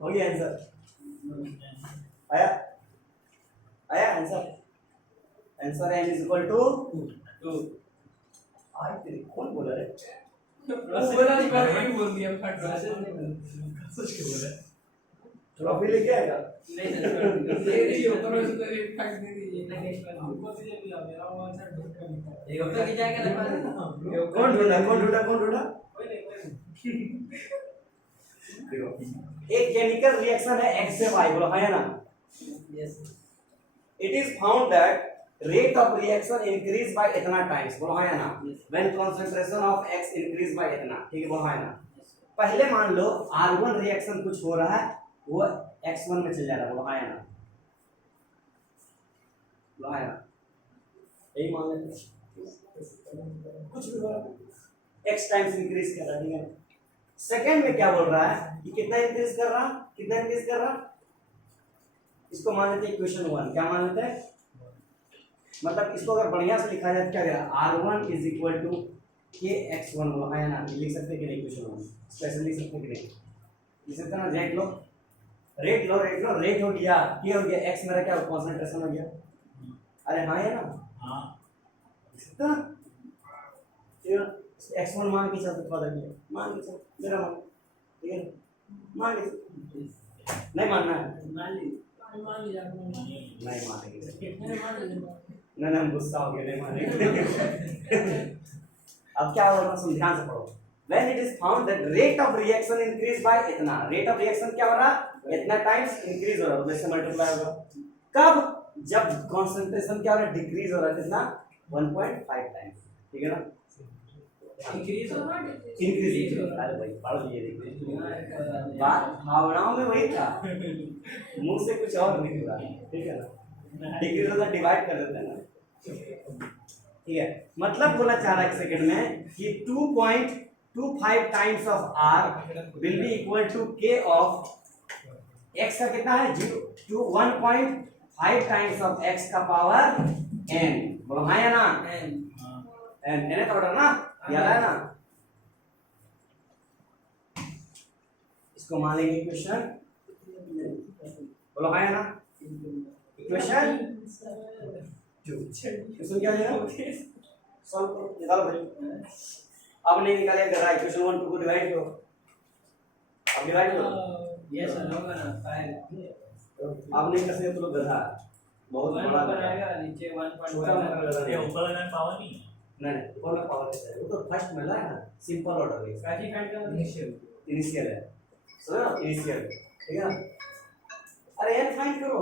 हो गया आंसर, आया answer, answer n is equal to 2, आई तेरी कौन बोला रे, बोला नहीं बात नहीं बोल दिया फट रहा है सोच के बोला ट्रॉफी लेके आएगा, नहीं दे रही हो पर उसको एक फट दे दीजिए नेक्स्ट वाला हमको दीजिए भी मेरा वो आंसर ढूंढ कर निकाल एक हफ्ते की जाएगा ना कौन ढूंढा कोई नहीं देखो एक केमिकल रिएक्शन है XY, बोलो है ना, yes it is found that rate of reaction increase by इतना टाइम्स, बोलो है ना, when concentration of X increase by इतना, ठीक है बोलो है ना। पहले मान लो R1 रिएक्शन कुछ हो रहा है, वो X1 में चल जा रहा है, बोलो है ना, बोलो है ना, यही मान लेते हैं कुछ भी हो रहा है X टाइम्स इंक्रीज कर रहा है, ठीक है। सेकेंड में क्या बोल रहा है कि कितना इंक्रीज कर रहा, इसको मान लेते हैं इक्वेशन 1, क्या मान लेते हैं, मतलब इसको अगर बढ़िया से लिखा जाए तो क्या देगा, R1 is equal to KX1, है ना, लिख सकते हैं कि नहीं इक्वेशन 1, स्पेशल लिख सकते हैं कि नहीं, लिख सकते हैं ना, देख लो रेट लो रेट हो गया, ये हो गया x मेरा क्या कंसंट्रेशन हो गया। अरे हाँ है ना, हाँ कितना x1 मान के चलते थोड़ा देर मान के चल मेरा मान, ठीक है मान के चल। नहीं मानना है, मान लिया नहीं मानेंगे, कितने मान लिया नहीं हम गुस्सा हो गए, नहीं मानेंगे। अब क्या होगा सुन ध्यान से पढ़ो। When it is found that rate of reaction increase by इतना, rate of reaction क्या हो रहा, इतना टाइम्स इंक्रीज हो रहा है, वैसे मल्टीप्लाई होगा। कब, जब कंसंट्रेशन क्या हो रहा है, डिक्रीज हो रहा है, कितना 1.5 टाइम्स, ठीक है ना। इंक्रीज होना इंक्रीज, अरे भाई पढ़ लिए, देखिए बात भावनाओं में वही था, मुंह से कुछ और निकला, ठीक है ना। डिक्रीज होता डिवाइड कर देते हैं ना, ठीक है। मतलब बोला चाह रहा है सेकंड में कि 2.25 times of r will be equal to k of x का कितना है 0 टू 1.5 टाइम्स ऑफ x का पावर n, बोलो हाँ या ना, n n का ऑर्डर ना, याद है ना। इसको मान लेंगे इक्वेशन, बोलो हाँ या ना, इक्वेशन इसको क्या लेना, सॉल्व करो, निकालो भाई। अब नहीं निकालेगा जरा, इक्वेशन 1 2 को डिवाइड करो, अब डिवाइड करो, ये सर होगा ना 5 अब नहीं कर सकते तो लोग गधा है, बहुत बड़ा पर गधा है। आएगा नीचे छोटा मोटा 1.5 गधा ये नहीं, ऊपर वाला पावर नहीं है। नहीं ऊपर में पावर कैसे है, वो तो फर्स्ट में है ना, सिंपल ऑर्डर है, काची फाइंड करना इनिशियल है, सुनो ना इनिशियल, ठीक है ना। अरे n फाइंड करो,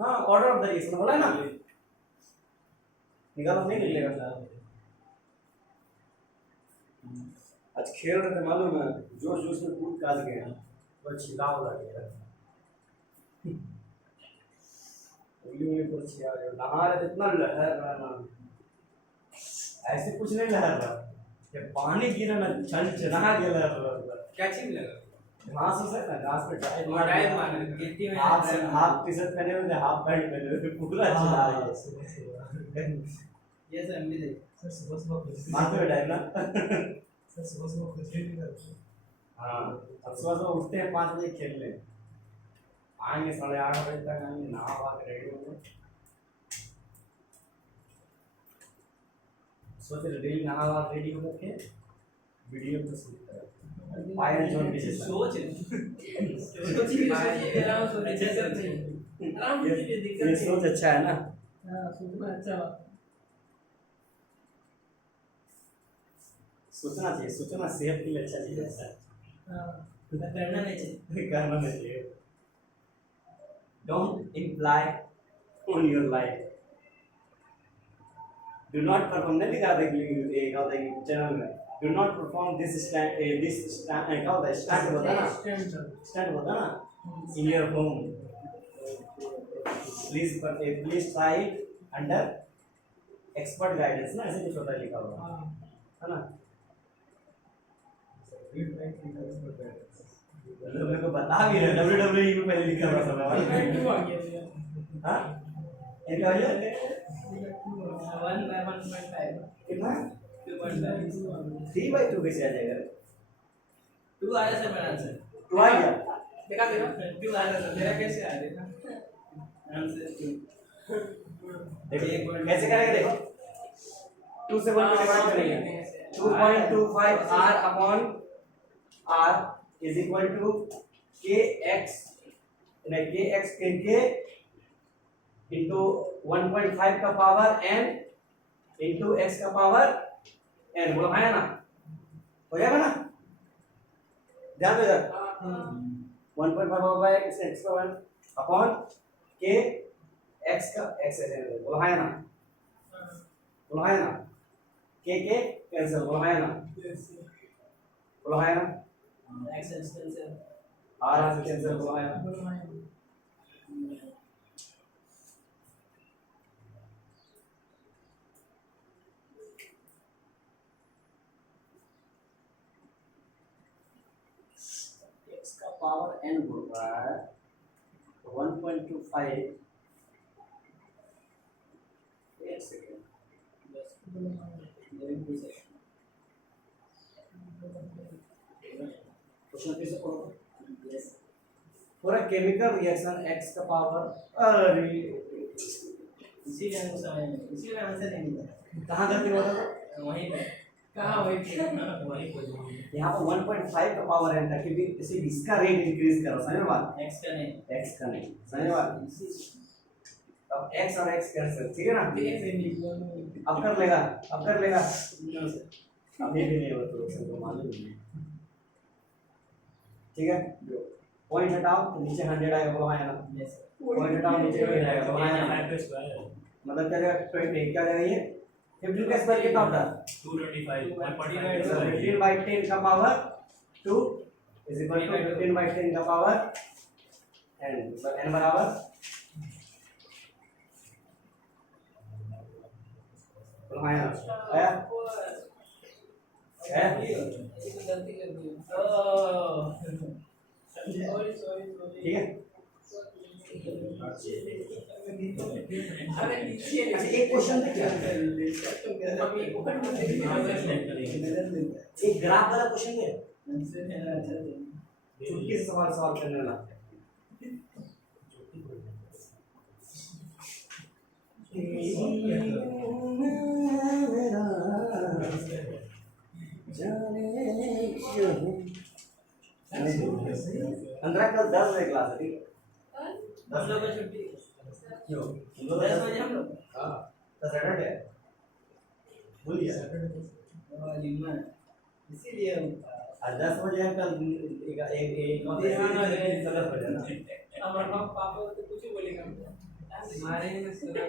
हाँ ऑर्डर ऑफ द रिएक्शन बोला है ना, निकालो नहीं निकलेगा। आज खेल रहे थे मालूम है, जोश जोश में कूद काद गए, और छिलाव लग गया, उंगली पर छिया गया, नहा रहे थे, इतना लहर रहा ना, ऐसे कुछ नहीं लहर रहा, जब पानी गिरा ना छन छना गया लहर रहा, क्या चीज लगा घास से ना, घास पे डाइव डाइव मार खेती में हाफ टी शर्ट पहने हुए, हाफ पैंट पहने हुए, पूरा छिला रहा है, ये सर हम भी देख सर सुबह सुबह मारते हुए डाइव ना। सर सुबह कुछ भी नहीं करते। हाँ अब सुबह उठते हैं 5 बजे खेलने, आएंगे 8:30 बजे तक, आएंगे नहा वहा के रेडी होंगे, सोच रहे डेली नहा वहा रेडी होकर के वीडियो को शूट करें, पायल जोन के जैसा। सोच आराम से जैसे आराम से ये दिक्कत सोच अच्छा है ना, हां सोचना अच्छा बात सोचना चाहिए, सोचना सेहत के लिए अच्छा चीज है, हां करना नहीं चाहिए करना नहीं चाहिए। Don't imply on your life. Do not perform, नहीं लिखा था कि क्या होता है चैनल में, do not perform this क्या होता है स्टंट होता है ना, स्टंट होता है ना in your home. Please try it under expert guidance ना, ऐसे कुछ होता है लिखा हुआ है ना। मेरे को बता भी रहे WWE में पहले लिखा हुआ सब है, हाँ इनका ये कितना 3/2 कैसे आ जाएगा, 2 आया सर मेरा आंसर 2 आ गया, देखा 2 आया सर मेरा कैसे आया देखा आंसर 2 देखो कैसे करेंगे, देखो 2 से 1 को डिवाइड करेंगे, 2.25 r upon r is equal to kx, नहीं kx k इंटू 1.5 का पावर n इंटू x का पावर n, बोलो आया ना, हो जाएगा ना, ध्यान दो इधर 1.5 पावर x का 1 अपॉन k x का x है, बोलो आया ना, बोलो आया ना, k कैंसिल, बोलो आया ना, बोलो आया ना, एक्सेस कैंसिल r से कैंसिल, बोलो आया ना। x का पावर n बोल रहा है 1.25, एक सेकेंड क्वेश्चन कैसे पढ़ो, पूरा केमिकल रिएक्शन x का पावर अरे इसीलिए हमको समझ में इसीलिए आंसर नहीं मिला कहाँ गलती होता था वहीं पे कहाँ वहीं पे वही पोजीशन यहाँ पर 1.5 का पावर है ताकि भी इसे इसका रेट इंक्रीज करो समझ में बात x का नहीं x का नहीं समझ में बात अब x और x कैंसिल ठीक है ना अब कर लेगा अभी भी नहीं होता तो सबको मालूम नहीं है। ठीक है पॉइंट हटाओ तो नीचे 100 आएगा बोला है ना पॉइंट हटाओ नीचे 100 आएगा बोला है ना फाइव पे स्क्वायर मतलब क्या जाएगा 20 क्या जाएगा ये 50 का स्क्वायर कितना होता है 225 so 15 by 10 का power 2 is equal to 15 by 10 का पावर n so n बराबर बोला है ना आया है गलती कर दी सॉरी ठीक है अरे नीचे अच्छा एक क्वेश्चन देखिए एक ग्राफ वाला क्वेश्चन है चुटकी से सवाल करने वाला अंदर कल 10 बजे क्लास है ठीक है 10 लोगों को छुट्टी क्यों 10 बजे हम लोग हाँ तो सैटरडे है बोलिए इसीलिए आज 10 बजे है कल एक सदर बजे ना हमारे पापा तो कुछ ही बोलेगा हमारे में सदर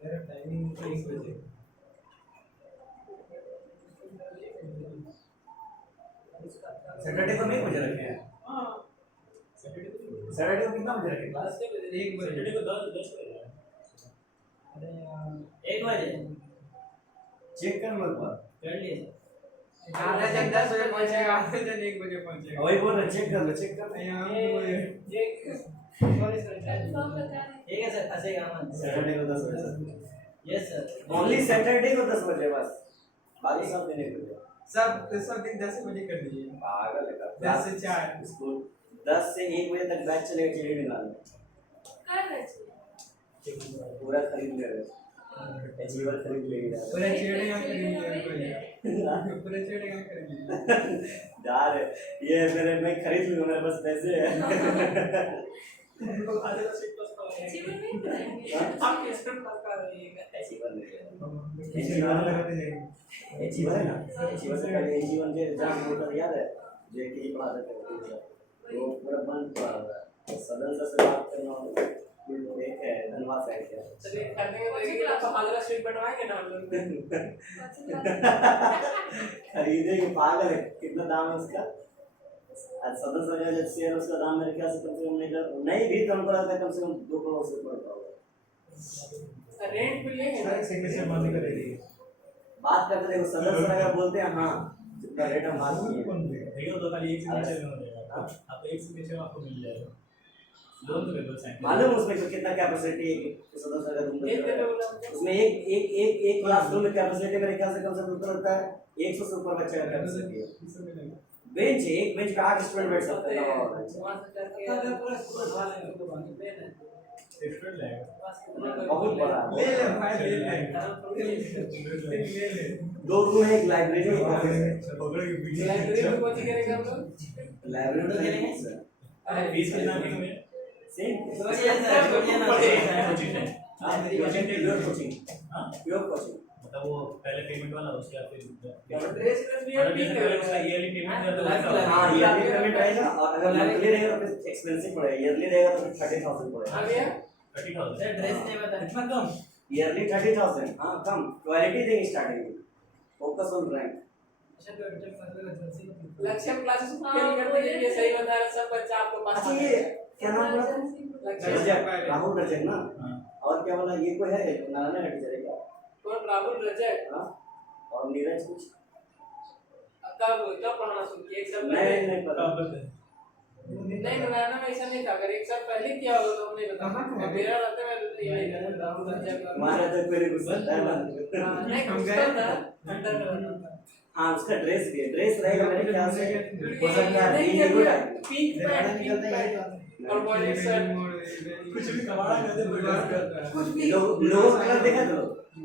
मेरा टाइमिंग 1 बजे सैटरडे को नहीं बजे रखे हैं हां सैटरडे को कितना बजे रखे क्लास के बजे 1 बजे सैटरडे को 10 बजे अरे यार 1 बजे चेक कर लो एक बार कर लिए आधा जन 10 बजे पहुंचेगा आधा जन 1 बजे पहुंचेगा वही बोल रहे चेक कर लो चेक कर कंफर्म बता रहे ठीक है सर फंसेगा मत सैटरडे को 10 बजे यस सर ओनली सैटरडे को 10 बजे बस बाकी सब दिन 1 बजे सब दिन 10 बजे कर दीजिए पागल है 10 से 4 स्कूल 10 से 1 बजे तक बैच चलेगा चलिए निकाल कर रहे थे पूरा खरीद ले रहे अचीवर खरीद ले रहे पूरा चेड़े हम करेंगे पूरा चेड़े हम करेंगे यार ये मेरे मैं खरीद लूंगा मेरे पास पैसे है जीवन में कराएंगे आप किस पर पास कर रहिएगा अचीवर ले अचीवर है ना अचीवर से पहले अचीवर के एग्जाम होता था याद है जो कि पढ़ाते थे वो पूरा बंद पड़ा हुआ है सदन से बात करना एक है धन्यवाद साइड है चलिए करने के लिए तो हाजरा स्ट्रीट बनवाएंगे ना हम लोग खरीदेंगे पागल है कितना दाम है उसका आज सदन से जब शेयर उसका दाम मेरे ख्याल से कम से कम नहीं भी तो हमको लगता है कम से कम 2 करोड़ से ऊपर का होगा रेंट पे लेंगे ना सिग्नेचर बंद करेगी बात करते देखो सदस्य अगर बोलते हैं हाँ जितना रेट हम बात किए देखो तो खाली एक सिग्नेचर में हो जाएगा आपको एक सिग्नेचर आपको मिल जाएगा लोन तो पेपर साइन मालूम है उसमें कितना कैपेसिटी है कि सदस्य अगर रूम एक में उसमें एक क्लासरूम में कैपेसिटी मेरे ख्याल से कम से कम उतना लगता है 100 से ऊपर बच्चा का कैपेसिटी है बेंच है एक बेंच पे 8 स्टूडेंट बैठ सकते हैं वहां से करके पूरा स्कूल ढवा लेंगे तो बाकी पे ना स्टूडेंट लगेगा बहुत बड़ा ले ले भाई ले ले 2 रूम है एक लाइब्रेरी एक ऑफिस है पकड़ के पीछे लाइब्रेरी में कोचिंग करेगा हम लोग लाइब्रेरी में लेंगे सर अरे फीस कितना भी हमें सेम सोचिए सर सोचिए ना कोचिंग है कोचिंग प्योर कोचिंग हां प्योर कोचिंग मतलब वो पहले पेमेंट वाला उसके बाद फिर ड्रेस भी मतलब जैसे पहले उसका ईयरली पेमेंट करता है हाँ ईयरली पेमेंट रहेगा और अगर मंथली रहेगा तो फिर एक्सपेंसिव पड़ेगा ईयरली रहेगा तो 30000 पड़ेगा आ गया 30000 सर ड्रेस नहीं बता इतना कम ईयरली 30000 हाँ कम क्वालिटी देंगे स्टार्टिंग में फोकस ऑन रैंक अच्छा तो लक्ष्य क्लासेस फेल कर दीजिए ये सही बता रहा सब बच्चा आपको पास अच्छा ये क्या नाम बोला तुम रजक राहुल रजक ना और क्या बोला ये कोई है नारायण का टीचर है क्या कौन राहुल रजक हाँ और नीरज कुछ कब पढ़ाना शुरू किया एक साल नहीं पहले नहीं पता नहीं नारायण में ऐसा नहीं था अगर एक साल पहले किया होगा तो हमने बताया मेरा रहता मैं यही राहुल रजक हमारा तो पहले कुछ पता है ना नहीं कुछ तो था अंडर हाँ उसका ड्रेस भी है, ड्रेस रहेगा मेरे ख्याल से हो सकता है नहीं, इंडिगो नहीं, type. Pink pant, pink pant और वायलेट शर्ट। कुछ भी कबाड़ा कहते कोई डर करता है कुछ भी लोगो कलर देखा तो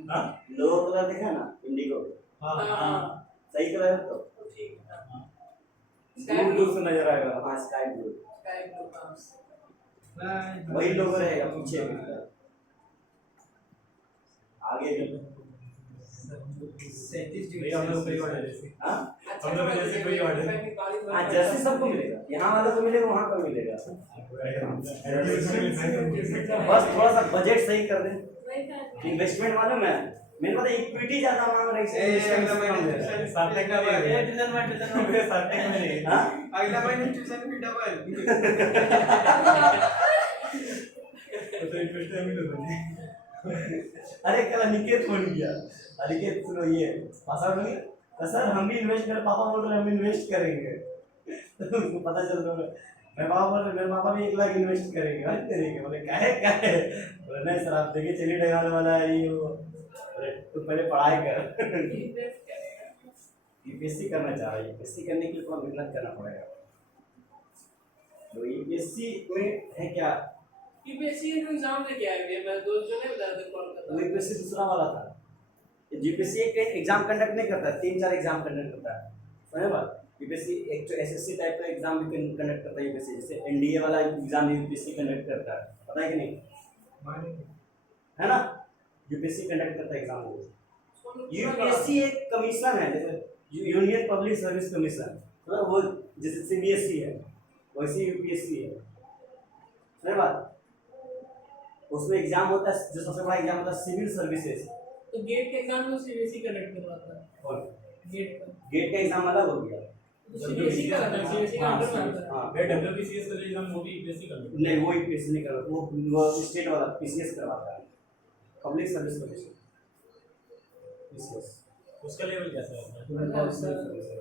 हाँ लोगो कलर देखा ना इंडिगो, हाँ सही कलर है तो ठीक है दूर दूर से नजर आएगा। हाँ स्काई ब्लू, स्काई ब्लू का वही लोगो रहेगा पीछे भी, आगे भी। भैया हम लोग कोई ऑर्डर जैसे हाँ हम लोग जैसे कोई ऑर्डर हाँ जर्सी सबको मिलेगा, यहाँ वालों को मिलेगा वहाँ को मिलेगा, बस थोड़ा सा बजट सही कर दें। इन्वेस्टमेंट मालूम है मेरे को तो इक्विटी ज्यादा मांग रही है, सार्थक का भी है सार्थक में नहीं हाँ अगला महीने ट्यूशन फी डबल तो इंटरेस्ट है मिलो बने अरे कल अनिकेत फोन किया, अनिकेत सुनो ये पासवर्ड नहीं तो सर हम भी इन्वेस्ट कर, पापा बोल रहे हैं हम इन्वेस्ट करेंगे तो उसको पता चल रहा है मैं पापा बोल रहे मेरे पापा भी 1 लाख इन्वेस्ट करेंगे, अरे करेंगे बोले क्या है बोले नहीं सर आप देखिए चलिए डगाने वाला है ये वो, बोले तू पहले पढ़ाई कर। यूपीएससी करना चाह रहा है, यूपीएससी करने के लिए थोड़ा मेहनत करना पड़ेगा। तो यूपीएससी में है क्या, यूपीएससी का एग्जाम लेके आए थे, मेरे दोस्त जो ने बताया था कॉल वो करता यूपीएससी दूसरा वाला था। यूपीएससी एक एग्जाम कंडक्ट नहीं करता, 3-4 एग्जाम कंडक्ट करता है, समझे बात। यूपीएससी एक तो एसएससी टाइप का एग्जाम भी कंडक्ट करता है यूपीएससी, जैसे एनडीए वाला एग्जाम यूपीएससी कंडक्ट करता है, पता है कि नहीं, है ना, यूपीएससी कंडक्ट करता है एग्जाम वो। यूपीएससी एक कमीशन है, जैसे यूनियन पब्लिक सर्विस कमीशन, मतलब वो जैसे सीबीएसई है वैसे यूपीएससी है, समझे बात। उसमें एग्जाम होता है, जो सबसे बड़ा एग्जाम होता है सिविल सर्विसेज। तो गेट का एग्जाम तो सीबीएसई कंडक्ट करवाता है, और गेट गेट का एग्जाम अलग हो गया, तो सीबीएसई का रहता है, सीबीएसई का अंडर में आता है। हाँ ये डब्ल्यूबीसीएस का जो एग्जाम वो भी यूपीएससी कर लो नहीं वो यूपीएससी नहीं करवाता, वो स्टेट वाला पीसीएस करवाता है, पब्लिक सर्विस कमीशन पीसीएस। उसका लेवल कैसा है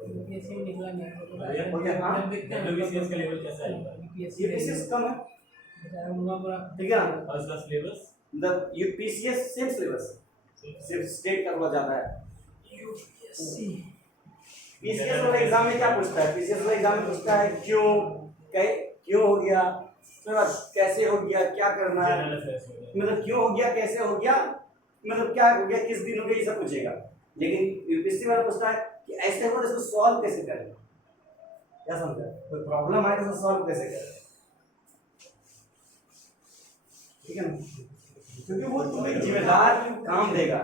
यूपीएससी में निकला नहीं हो गया हाँ, डब्ल्यूबीसीएस का लेवल कैसा है यूपीएससी ये पीसीएस कम है, ठीक है ना, फर्स्ट क्लास सिलेबस मतलब ये पीसीएस सेम सिलेबस सिर्फ स्टेट का हुआ जाता है। पीसीएस वाला एग्जाम में क्या पूछता है, पीसीएस वाला एग्जाम में पूछता है क्यों, क्यों हो गया, कैसे हो गया, क्या करना है, जनरल अफेयर्स हो गया मतलब क्यों हो गया, कैसे हो गया, मतलब क्या हो गया, किस दिन हो गया, ये सब पूछेगा। लेकिन यूपीएससी वाला पूछता है कि ऐसे हो तो इसको सॉल्व कैसे करें, क्या समझा, कोई प्रॉब्लम आए तो उसको सॉल्व कैसे करें, ठीक है ना, क्योंकि वो तुम्हें जिम्मेदार काम देगा।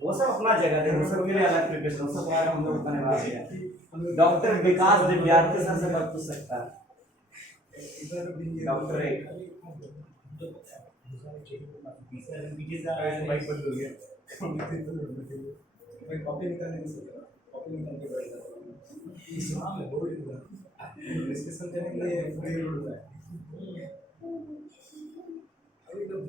वो सब अपना जगह दे, वो सब के लिए अलग प्रिपरेशन, वो सब बारे हम लोग बताने वाले हैं। डॉक्टर विकास विद्यार्थी सर से बात पूछ सकता है, डॉक्टर बाइक बंद हो गया मैं कॉपी निकालने नहीं सोच रहा, कॉपी निकाल के बैठ जाता हूँ। हाँ मैं बोल रहा हूँ डिस्कशन करने के लिए फ्री रोड है। अभी तो तो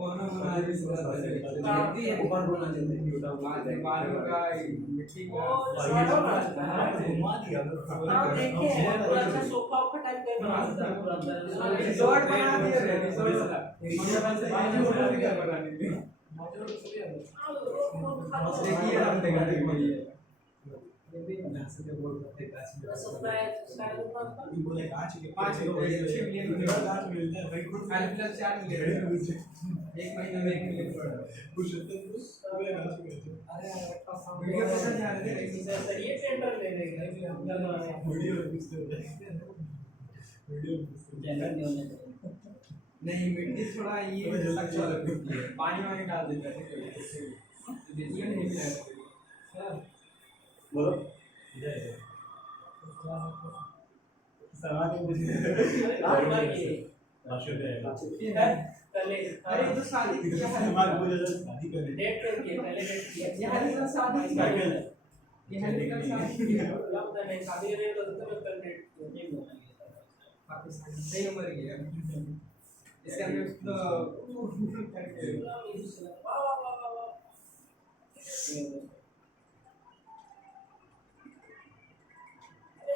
बना बना भी समझ ऊपर बोलना चाहिए बालों का मिट्टी का घुमा दिया हाँ देखिए पूरा अच्छा सोफा का टाइप का रिजॉर्ट बना दिया है, रिजॉर्ट देखिए हम देखा बोले कांच के 5 मिलियन कांच मिलता है भाई खुद 4 मिलियन एक महीने में 1 मिलियन पड़ा कुछ होता है पूरे कांच में अरे वीडियो कैसे जा रहे थे सर ये टेंडर ले लेंगे वीडियो पूछते होते हैं वीडियो जनरल नहीं होने चाहिए नहीं मिट्टी थोड़ा ये अच्छा लगती है पानी वानी डाल देते हैं ये नहीं मिला बोलो समाज में कुछ पहले अरे तो शादी किया है हमारे को जब शादी करें डेट करके पहले डेट किया ये हनी का शादी किया है ये हनी का शादी किया है क्या पता नहीं शादी रेट तो कल डेट पाकिस्तान सही उम्र की है इसका हम तो करके वाह वाह वाह वाह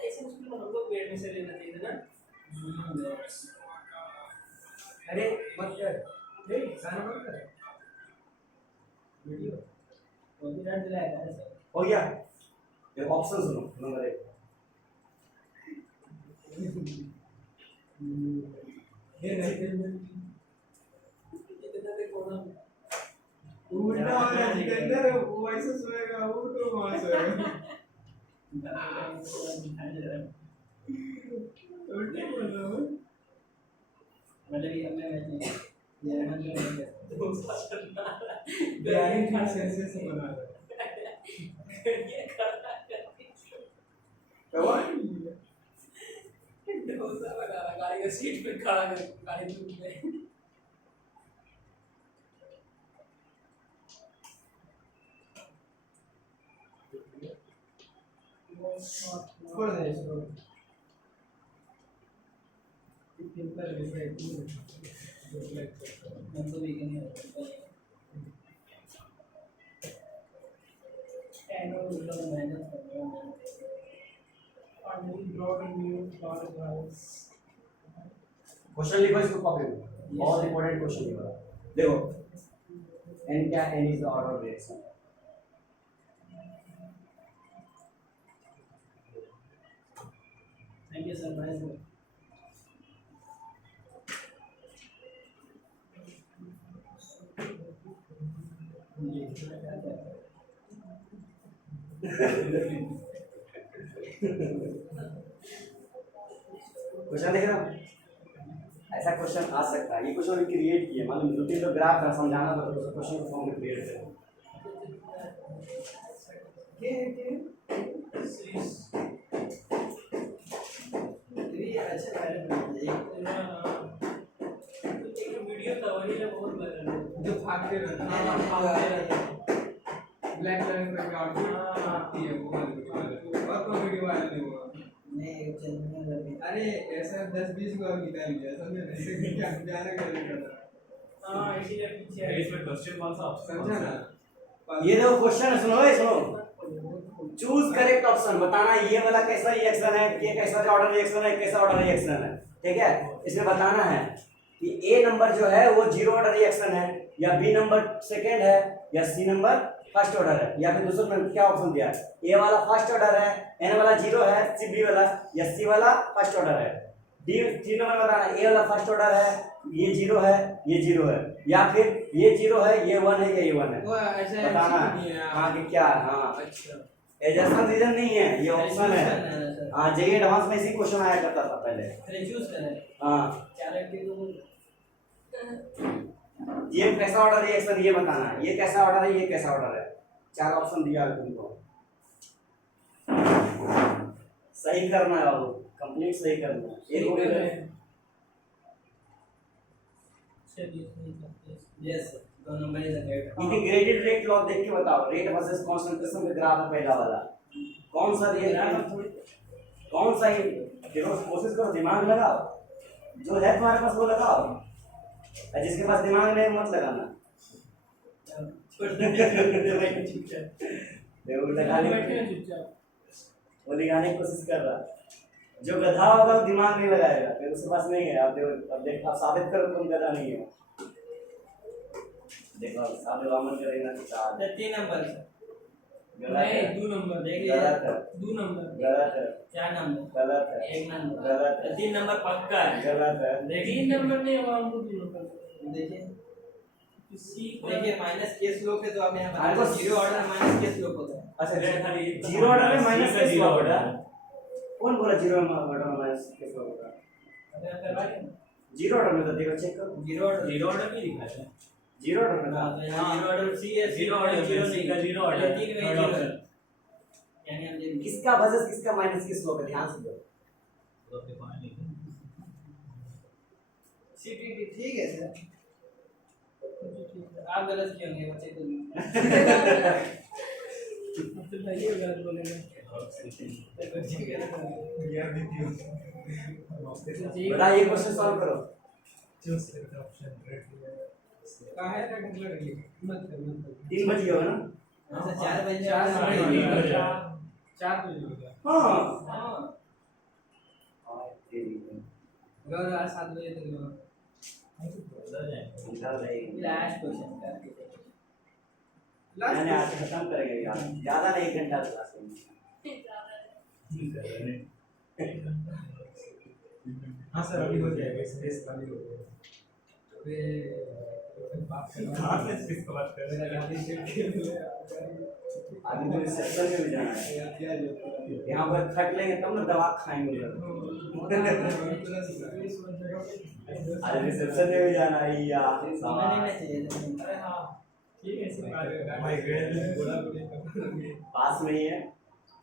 ऐसे मुश्किल में हम लोग एडमिशन लेना चाहिए ना अरे मत कर, नहीं गाना मत कर, वीडियो कॉपीराइट दिलाएगा ऐसा। हो गया। ये ऑप्शन सुनो, नंबर 1 ये नहीं उल्टा वाला सिकंदर वो ऐसे सोएगा, वो तो वहां सोएगा। उल्टे बोल रहा हूँ, मतलब ये हमने ये रहना चाहिए, बिरयानी खा सेंसेस से बना रहा ये करना क्या डोसा बना रहा, गाड़ी का सीट पे खड़ा कर, गाड़ी में छोड़ दे इसको, सिंपल डिफरेंट हम तो वीक नहीं होता एंड और उल्टा मेहनत कर रहा हूं और new brand new guys. Question लिखो इसको कॉपी में, बहुत इंपॉर्टेंट क्वेश्चन लिखो। देखो n क्या, n is the order of reaction. Thank you sir, bye sir. Question देख रहे हो, ऐसा क्वेश्चन आ सकता है। ये क्वेश्चन क्रिएट किए, मालूम 2-3 लोग ग्राफ का समझाना था तो क्वेश्चन को फॉर्म में क्रिएट करें। वीडियो कवर ही बहुत बना जो भागते रहते हैं, ब्लैक कलर का आउटफिट आती है वो वाली, और कोई वीडियो वाला नहीं हुआ नहीं चल। अरे ऐसा 10-20 को निकाल लिया समझे, ऐसे क्या जाने का था। हां इसीलिए पीछे है। इसमें क्वेश्चन कौन सा ऑप्शन समझा ना, ये देखो क्वेश्चन सुनो, सुनो। चूज करेक्ट ऑप्शन, बताना ये वाला कैसा रिएक्शन है, ये कैसा ऑर्डर रिएक्शन है, कैसा ऑर्डर रिएक्शन है। ठीक है, इसमें बताना है कि ए नंबर जो है वो जीरो ऑर्डर रिएक्शन है, या बी नंबर सेकंड है, या सी नंबर फर्स्ट ऑर्डर है, या फिर दूसरा में क्या ऑप्शन दिया है, ए वाला फर्स्ट ऑर्डर है, एन वाला जीरो है, सी बी वाला, या सी वाला फर्स्ट ऑर्डर है। डी 3 नंबर बताना, ए वाला फर्स्ट ऑर्डर है, ये जीरो है, ये जीरो है, या फिर ये जीरो है, ये 1 है, ये 1 है। वो ऐसा बताना नहीं है। हाँ कि क्या है। हाँ अच्छा एडजस्टमेंट रीजन नहीं है, ये ऑप्शन है। हाँ जेई एडवांस में इसी क्वेश्चन आया करता था पहले। अरे चूज करें हाँ क्या रखते तो ये कैसा ऑर्डर रिएक्शन ये बताना है, ये कैसा ऑर्डर है, ये कैसा ऑर्डर है। 4 ऑप्शन दिया है तुमको, सही करना है बाबू, कंप्लीट सही करना है। एक हो गया। यस दो नंबर इज राइट। इनके ग्रेडेड रेट लॉ देख के बताओ, रेट वर्सेस कंसंट्रेशन का ग्राफ है पहला वाला, कौन सा रेट, कौन सा ही देखो, कोशिश करो, दिमाग लगाओ, जो है तुम्हारे पास वो लगाओ, और जिसके पास दिमाग नहीं मत लगाना। देखो लगाने वो लगाने की कोशिश कर रहा, जो गधा होगा वो दिमाग नहीं लगाएगा, फिर उसके पास नहीं है। आप देखो, अब देख, आप साबित करो तुम गधा नहीं हो। देखो अब साबित वामन करेगा कि साथ 3 नंबर गलत है, नहीं 2 नंबर देखिए, गलत है, 2 नंबर गलत है, 4 नंबर गलत है, 1 नंबर गलत है, 3 नंबर पक्का है। गलत है। देखिए 3 नंबर नहीं हुआ, हमको 2 नंबर देखिए किसी देखिए माइनस के स्लोप है तो आप यहाँ हमारे पर पास जीरो ऑर्डर में माइनस के स्लोप होता है। अच्छा जीरो ऑर्डर में माइनस के स्लोप होता है। कौन बोला जीरो ऑर्डर में माइनस के स्लोप होता है? अबे आप करवा के जीरो ऑर्डर में तो देखो, चेक करो, जीरो ऑर्डर जीरो ऑर्डर नहीं लिखा है। जीरो ऑर्डर में हाँ था। तो यहाँ जीरो ऑर्डर सी है, जीरो ऑर्डर जीरो सी नहीं का जीरो ऑर्डर, 3 में थर्ड जीरो ऑप्शन। यानी हम ये किसका वर्सेस किसका माइनस के स्लोप है, ध्यान से देखो। तो अपने पास नहीं है। सीटीटी ठीक है सर, आप गलत किए होंगे बच्चे को तो भाई ये गलत बोलेगा। बच्चे गलत होंगे यार दीदी बता ये क्वेश्चन सॉल्व करो। चूज सेलेक्ट ऑप्शन रेड कहाँ है ना ढंग लगी मत कर 3 बज गया होगा ना? अच्छा 4 बजे 4 बजे होगा। हाँ हाँ हाँ, तेरी है। गौर आज 7 बजे तक होगा। उधर जाएंगे। उधर रहेगी। लास्ट क्वेश्चन करके मैंने आज खत्म करेंगे यार, ज्यादा नहीं, 1 घंटा क्लास में। हाँ सर अभी हो जाएगा, स्पेस खाली हो गया। अबे बात कहाँ से इसको बात कर रहे हैं? अभी तो रिसेप्शन में भी जाना है, यहाँ पर थक लेंगे तब ना दवा खाएंगे उधर। अरे रिसेप्शन में भी जाना है यार, समझ नहीं चाहिए अरे हाँ ठीक है, इसी बात में भाई गए बोला पास में ही है,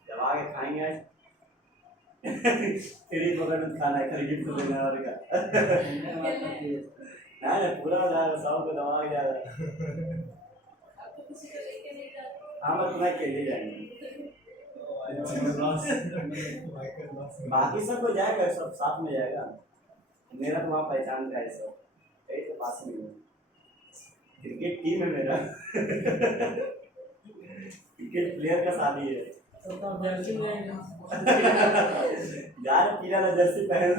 दवा के खाएंगे आज। तेरी पकड़ में खाना है, खाली गिफ्ट देना और क्या। ना ना पूरा हो जाएगा, सब को दवा के जाएगा। आपको किसी को लेके नहीं जाते हाँ मैं तुम्हें अकेले जाएंगे, बाकी सब को जाएगा, सब साथ में जाएगा। मेरा तो वहाँ पहचान का है सब, यही तो पास में है। क्रिकेट टीम है मेरा। क्रिकेट प्लेयर का शादी है। तो आप जर्सी में यार पीला वाला जर्सी पहन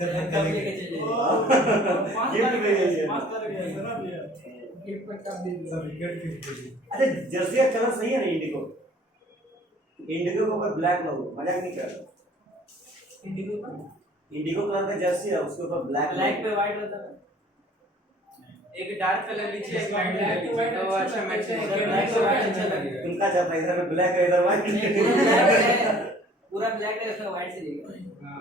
कब लेके चले गिफ्ट में गई है। गिफ्ट में कब दे दिया अच्छा जर्सी का कलर सही है ना, इंडिगो, इंडिगो के ऊपर ब्लैक लोगो, मजाक नहीं कर रहा। इंडिगो का इंडिगो कलर का जर्सी है, उसके ऊपर ब्लैक ब्लैक पे व्हाइट होता है। एक डार्क कलर लीजिए, एक वाइट कलर लीजिए, तो वो अच्छा मैच ब्लैक करेगा। से व्हाइट अच्छा लगेगा। तुमका चाहता है इधर में ब्लैक है इधर व्हाइट। पूरा ब्लैक है, उसका व्हाइट से लेगा।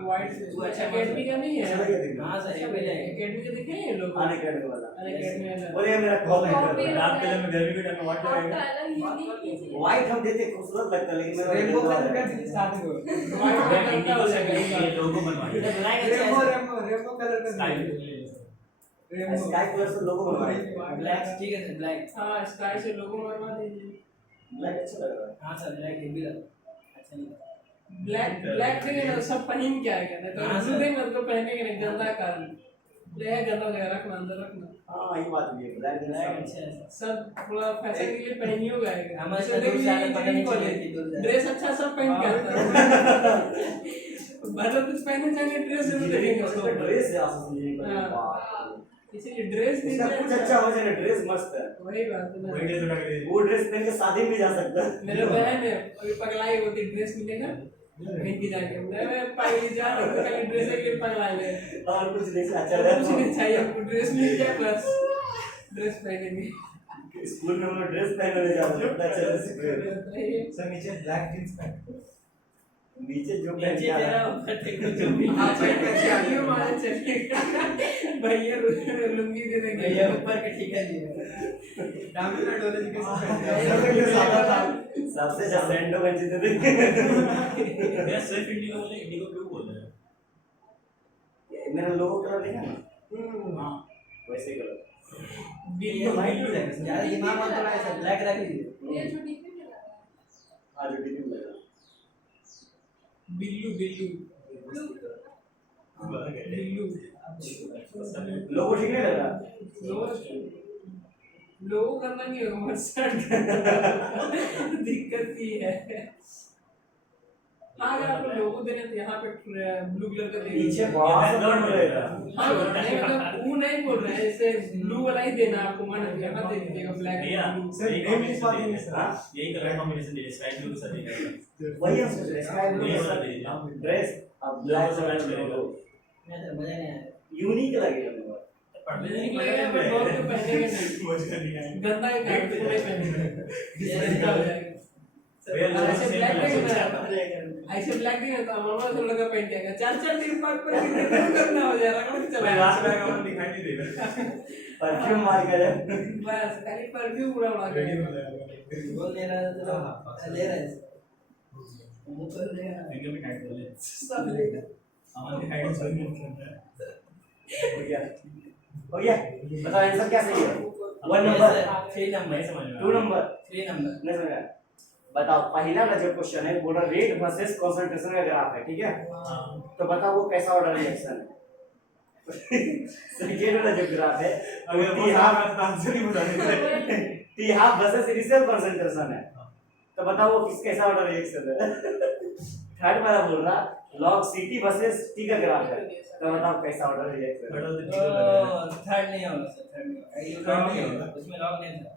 व्हाइट से वो अच्छा एकेडमी का नहीं अच्छा है। लगे देखना। हाँ सर ये भी जाएगा। एकेडमी का दिखे हैं लोग आने करने वाला एकेडमी वाला बोले मेरा कॉल है कॉपी इधर। रात के लिए में गर्मी के टाइम में व्हाट आपका लगेगा? अलग यूनिक चीज है व्हाइट हम देते खूबसूरत लगता है, लेकिन मेरा रेनबो रेनबो कलर का है। चीज साथ में व्हाइट मैं कलर का इंडिगो हो से जाएगा ये लोगो बनवाएंगे। इधर ब्लैक अच्छा रेनबो है। रेनबो कलर का स्काई रेनबो स्काई कलर से लोगो बनवाएंगे। ब्लैक ठीक है सर ब्लैक। हाँ स्काई से लोगो बनवा दीजिए ब्लैक अच्छा लग रहा है। हाँ सर ब्लैक ये भी लगा अच्छा नहीं लगा। ब्लैक ब्लैक देंगे ना सब पहन के आएगा ना, तो हाँ, ब्लू देंगे तो पहनेंगे नहीं, गंदा कारण ले गंदा हो जाएगा, रखना अंदर रखना। हाँ ये बात भी है, ब्लैक ब्लैक अच्छा है सर। सब थोड़ा फैशन के लिए पहन ही होगा हमारे साथ दूर से आने पता नहीं चलेगा कि दूर जाए। ड्रेस अच्छा सब पहन के आता है। मतलब कुछ पहनना चाहिए, ड्रेस जरूर देखेंगे उसको ड्रेस है आसपास में हाँ। इसीलिए ड्रेस इसका कुछ अच्छा हो जाए, ड्रेस मस्त है। वही बात है ना। वही ड्रेस उठा के दे वो ड्रेस पहन के शादी में जा सकता है। मेरे बहन है अभी पगलाई होती, ड्रेस मिलेगा पहन के जाके मैं पाई जा रहा हूँ, खाली ड्रेस के लिए पगला ले और कुछ नहीं अच्छा और है। कुछ नहीं चाहिए हमको, ड्रेस मिल जाए बस, ड्रेस पहनेंगे। स्कूल में हम लोग ड्रेस पहने हुए जाते हैं, अच्छा ड्रेस सर नीचे ब्लैक जींस पहन नीचे जो पहन नीचे के तेरा आया। ऊपर देखो जो भी हाँ चलिए हमारे चलिए भैया लुंगी दे देंगे भैया ऊपर के ठीक है जी। डामिना डोले जी के साथ सबसे ज्यादा सैंडो बंची थे। मेरा सिर्फ इंडिगो बोले, इंडिगो क्यों बोल रहे हैं? मेरा लोगो कलर देखा ना, हाँ वैसे कलर। ये व्हाइट हो जाएगा ज्यादा दिमाग मत थोड़ा ऐसा ब्लैक रख लीजिए। ये छोटी पे क्या लगा आज ड्यूटी में लगा। बिल्लू बिल्लू बिल्लू लोगो ठीक नहीं लग रहा। लोगों करना नहीं होगा मर्सट दिक्कत ही है। हाँ अगर आपको लोगो देने तो यहाँ पे ब्लू कलर का दे पीछे बहुत बैकग्राउंड में रहेगा। हाँ नहीं मतलब वो नहीं बोल रहे हैं, ऐसे ब्लू वाला ही देना आपको, मान लीजिए यहाँ दे दीजिएगा ब्लैक भैया सर, यही name is what name is, combination, हाँ यही कलर कॉम्बिनेशन दे स्काई ब्लू के साथ दे वही हम सोच रहे हैं, स्काई ब्लू वही के वाला साथ दे दीजिए। ड्रेस अब ब्लैक से मैच करेगा। करेगा, मैं तो मजा नहीं आया। यूनिक लगेगा मेरे को। पढ़ने नहीं लगेगा पर बहुत तो पहनेंगे नहीं, गंदा है कार्ड को नहीं पहनेंगे, गंदा हो जाएगा। ऐसे ब्लैक देंगे ना, ऐसे ब्लैक देंगे तो हमारा तो लगा पहन जाएगा, 4-4 दिन पर कितने करना हो जाएगा, रखना चला लास्ट में हमें दिखाई नहीं देगा। परफ्यूम मार कर बस खाली परफ्यूम पूरा मार के बोल दे रहा था तो ले रहा है मुंह कर दे रहा है। इनके भी टाइट कर ले। सब लेगा। हमारे हाइट से नहीं हो गया, हो गया। बताओ आंसर क्या सही है? 1 नंबर, 3 नंबर नहीं समझ में 2 नंबर, 3 नंबर। नहीं समझ आया? बताओ पहला वाला जो क्वेश्चन है बोला रेट वर्सेस कंसंट्रेशन का ग्राफ है, ठीक है? तो बताओ वो कैसा ऑर्डर रिएक्शन है? सेकंड वाला जो ग्राफ है अगर वो साफ है तो आंसर ही बता देते। T half versus initial concentration है, तो बताओ वो किस कैसा ऑर्डर रिएक्शन है? थर्ड वाला बोल रहा log ct वर्सेस t का ग्राफ है, तो बताओ कैसा ऑर्डर रिजेक्ट थर्ड करें। और जीरो लगा थर्ड नहीं होगा सर, थर्ड नहीं होगा, ये थर्ड नहीं होगा, उसमें लॉग नहीं था।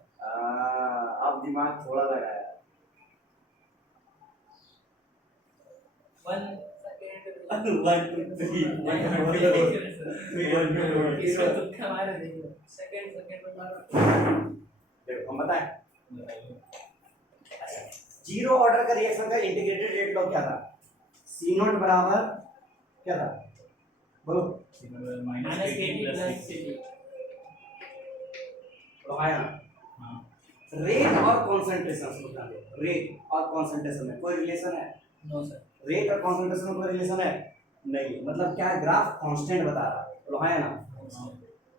अब दिमाग थोड़ा लगाया। 1 1 2 3 इसको तुक्का मारे देखो, सेकंड में मारो। देखो हम बताएं, जीरो ऑर्डर का रिएक्शन का इंटीग्रेटेड रेट लॉ क्या था? सी नॉट बराबर क्या था बोलो? माइनस माइनस के KT प्लस प्लस CT। तो आया हाँ रेट और कॉन्सेंट्रेशन को दो, रेट और कॉन्सेंट्रेशन में कोई रिलेशन है? नो सर, रेट और कॉन्सेंट्रेशन में कोई रिलेशन है नहीं, मतलब क्या है, ग्राफ कांस्टेंट बता रहा है, तो है ना,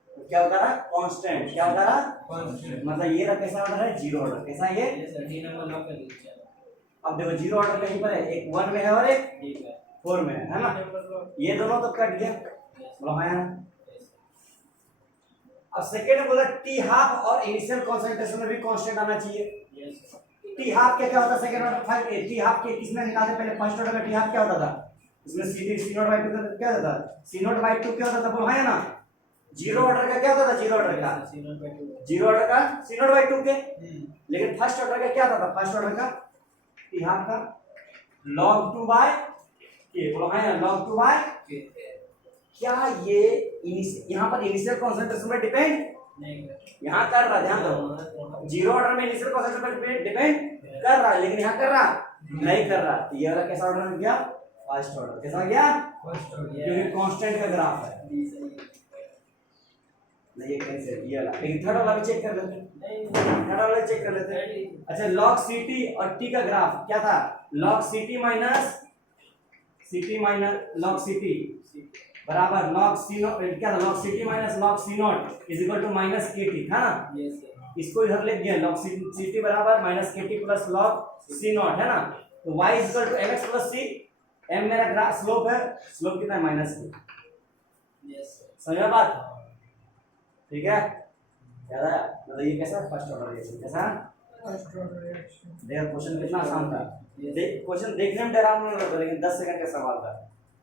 तो क्या बता रहा है? कांस्टेंट। क्या बता रहा है? कॉन्स्टेंट। मतलब ये रहा कैसा ऑर्डर है? Zero order. कैसा है ये? ये सर डी नंबर लॉक कर दीजिए। अब देखो जीरो ऑर्डर कहीं पर है, एक 1 में है और एक ठीक है, 4 में है ना, ये दोनों तो कट गया, बोलो है ना। अब सेकेंड में बोला टी हाफ और इनिशियल कंसंट्रेशन में भी कांस्टेंट आना चाहिए। यस टी हाफ क्या होता है? Second order five T half के किसमें निकालते पहले? फर्स्ट ऑर्डर का टी हाफ क्या होता था? इसमें सी नॉट बाई टू क्या होता था? सी नॉट बाई टू क्या होता था? बोलो है ना। जीरो ऑर्डर का क्या होता था? जीरो ऑर्डर का जीरो ऑर्डर का सी नॉट बाई टू के, लेकिन फर्स्ट ऑर्डर का क्या होता था? फर्स्ट ऑर्डर का टी हाफ का log 2 बाय के, बोलो है ना, log 2 बाय के। क्या ये यहाँ पर इनिशियल कंसंट्रेशन पर डिपेंड नहीं यहाँ कर रहा, ध्यान दो, जीरो ऑर्डर में इनिशियल कंसंट्रेशन पर डिपेंड कर रहा है, लेकिन यहाँ कर रहा नहीं कर रहा। तो ये वाला कैसा ऑर्डर हो गया? First order. कैसा गया? First order. क्योंकि कांस्टेंट का ग्राफ है। नहीं ये कैसे ये वाला, लेकिन थर्ड वाला भी चेक कर लेते हैं, थर्ड वाला चेक कर लेते हैं। अच्छा log ct और t का ग्राफ क्या था? log ct minus log ct बराबर log c नॉट, क्या था? log ct minus log c nought is equal to minus kt था ना। यस सर, इसको इधर लिख दिया, log ct बराबर माइनस kt plus log c nought है ना। तो y is equal to mx plus c, m मेरा ग्राफ स्लोप है, स्लोप कितना है? Minus c। यस सर, समझा बात? ठीक है, याद आया? मतलब ये कैसा है? First order reaction. कैसा? First order reaction. देखो क्वेश्चन कितना आसान था, क्वेश्चन देखने में डरावना नहीं लगता, लेकिन 10 सेकंड का सवाल था।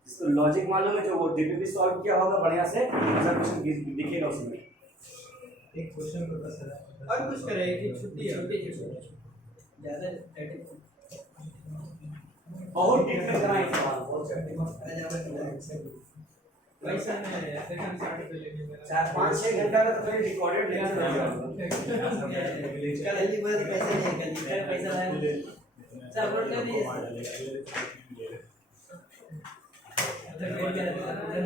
जिसको लॉजिक मालूम है, जो वो डीपीपी सॉल्व किया होगा बढ़िया से, ऐसा क्वेश्चन दिखेगा उसमें। एक क्वेश्चन को बस है। और कुछ करें कि छुट्टी है, ज्यादा 30 बहुत डीप में कराएं सवाल, बहुत वैसा नहीं है, सेकंड स्टार्ट पे लेके मेरा 4-5-6 घंटा का तो फिर रिकॉर्डेड लेक्चर रहेगा। कल जल्दी बोल पैसे नहीं कल पैसा लाया सर, अपलोड कर दीजिए। डालेगा। अच्छा,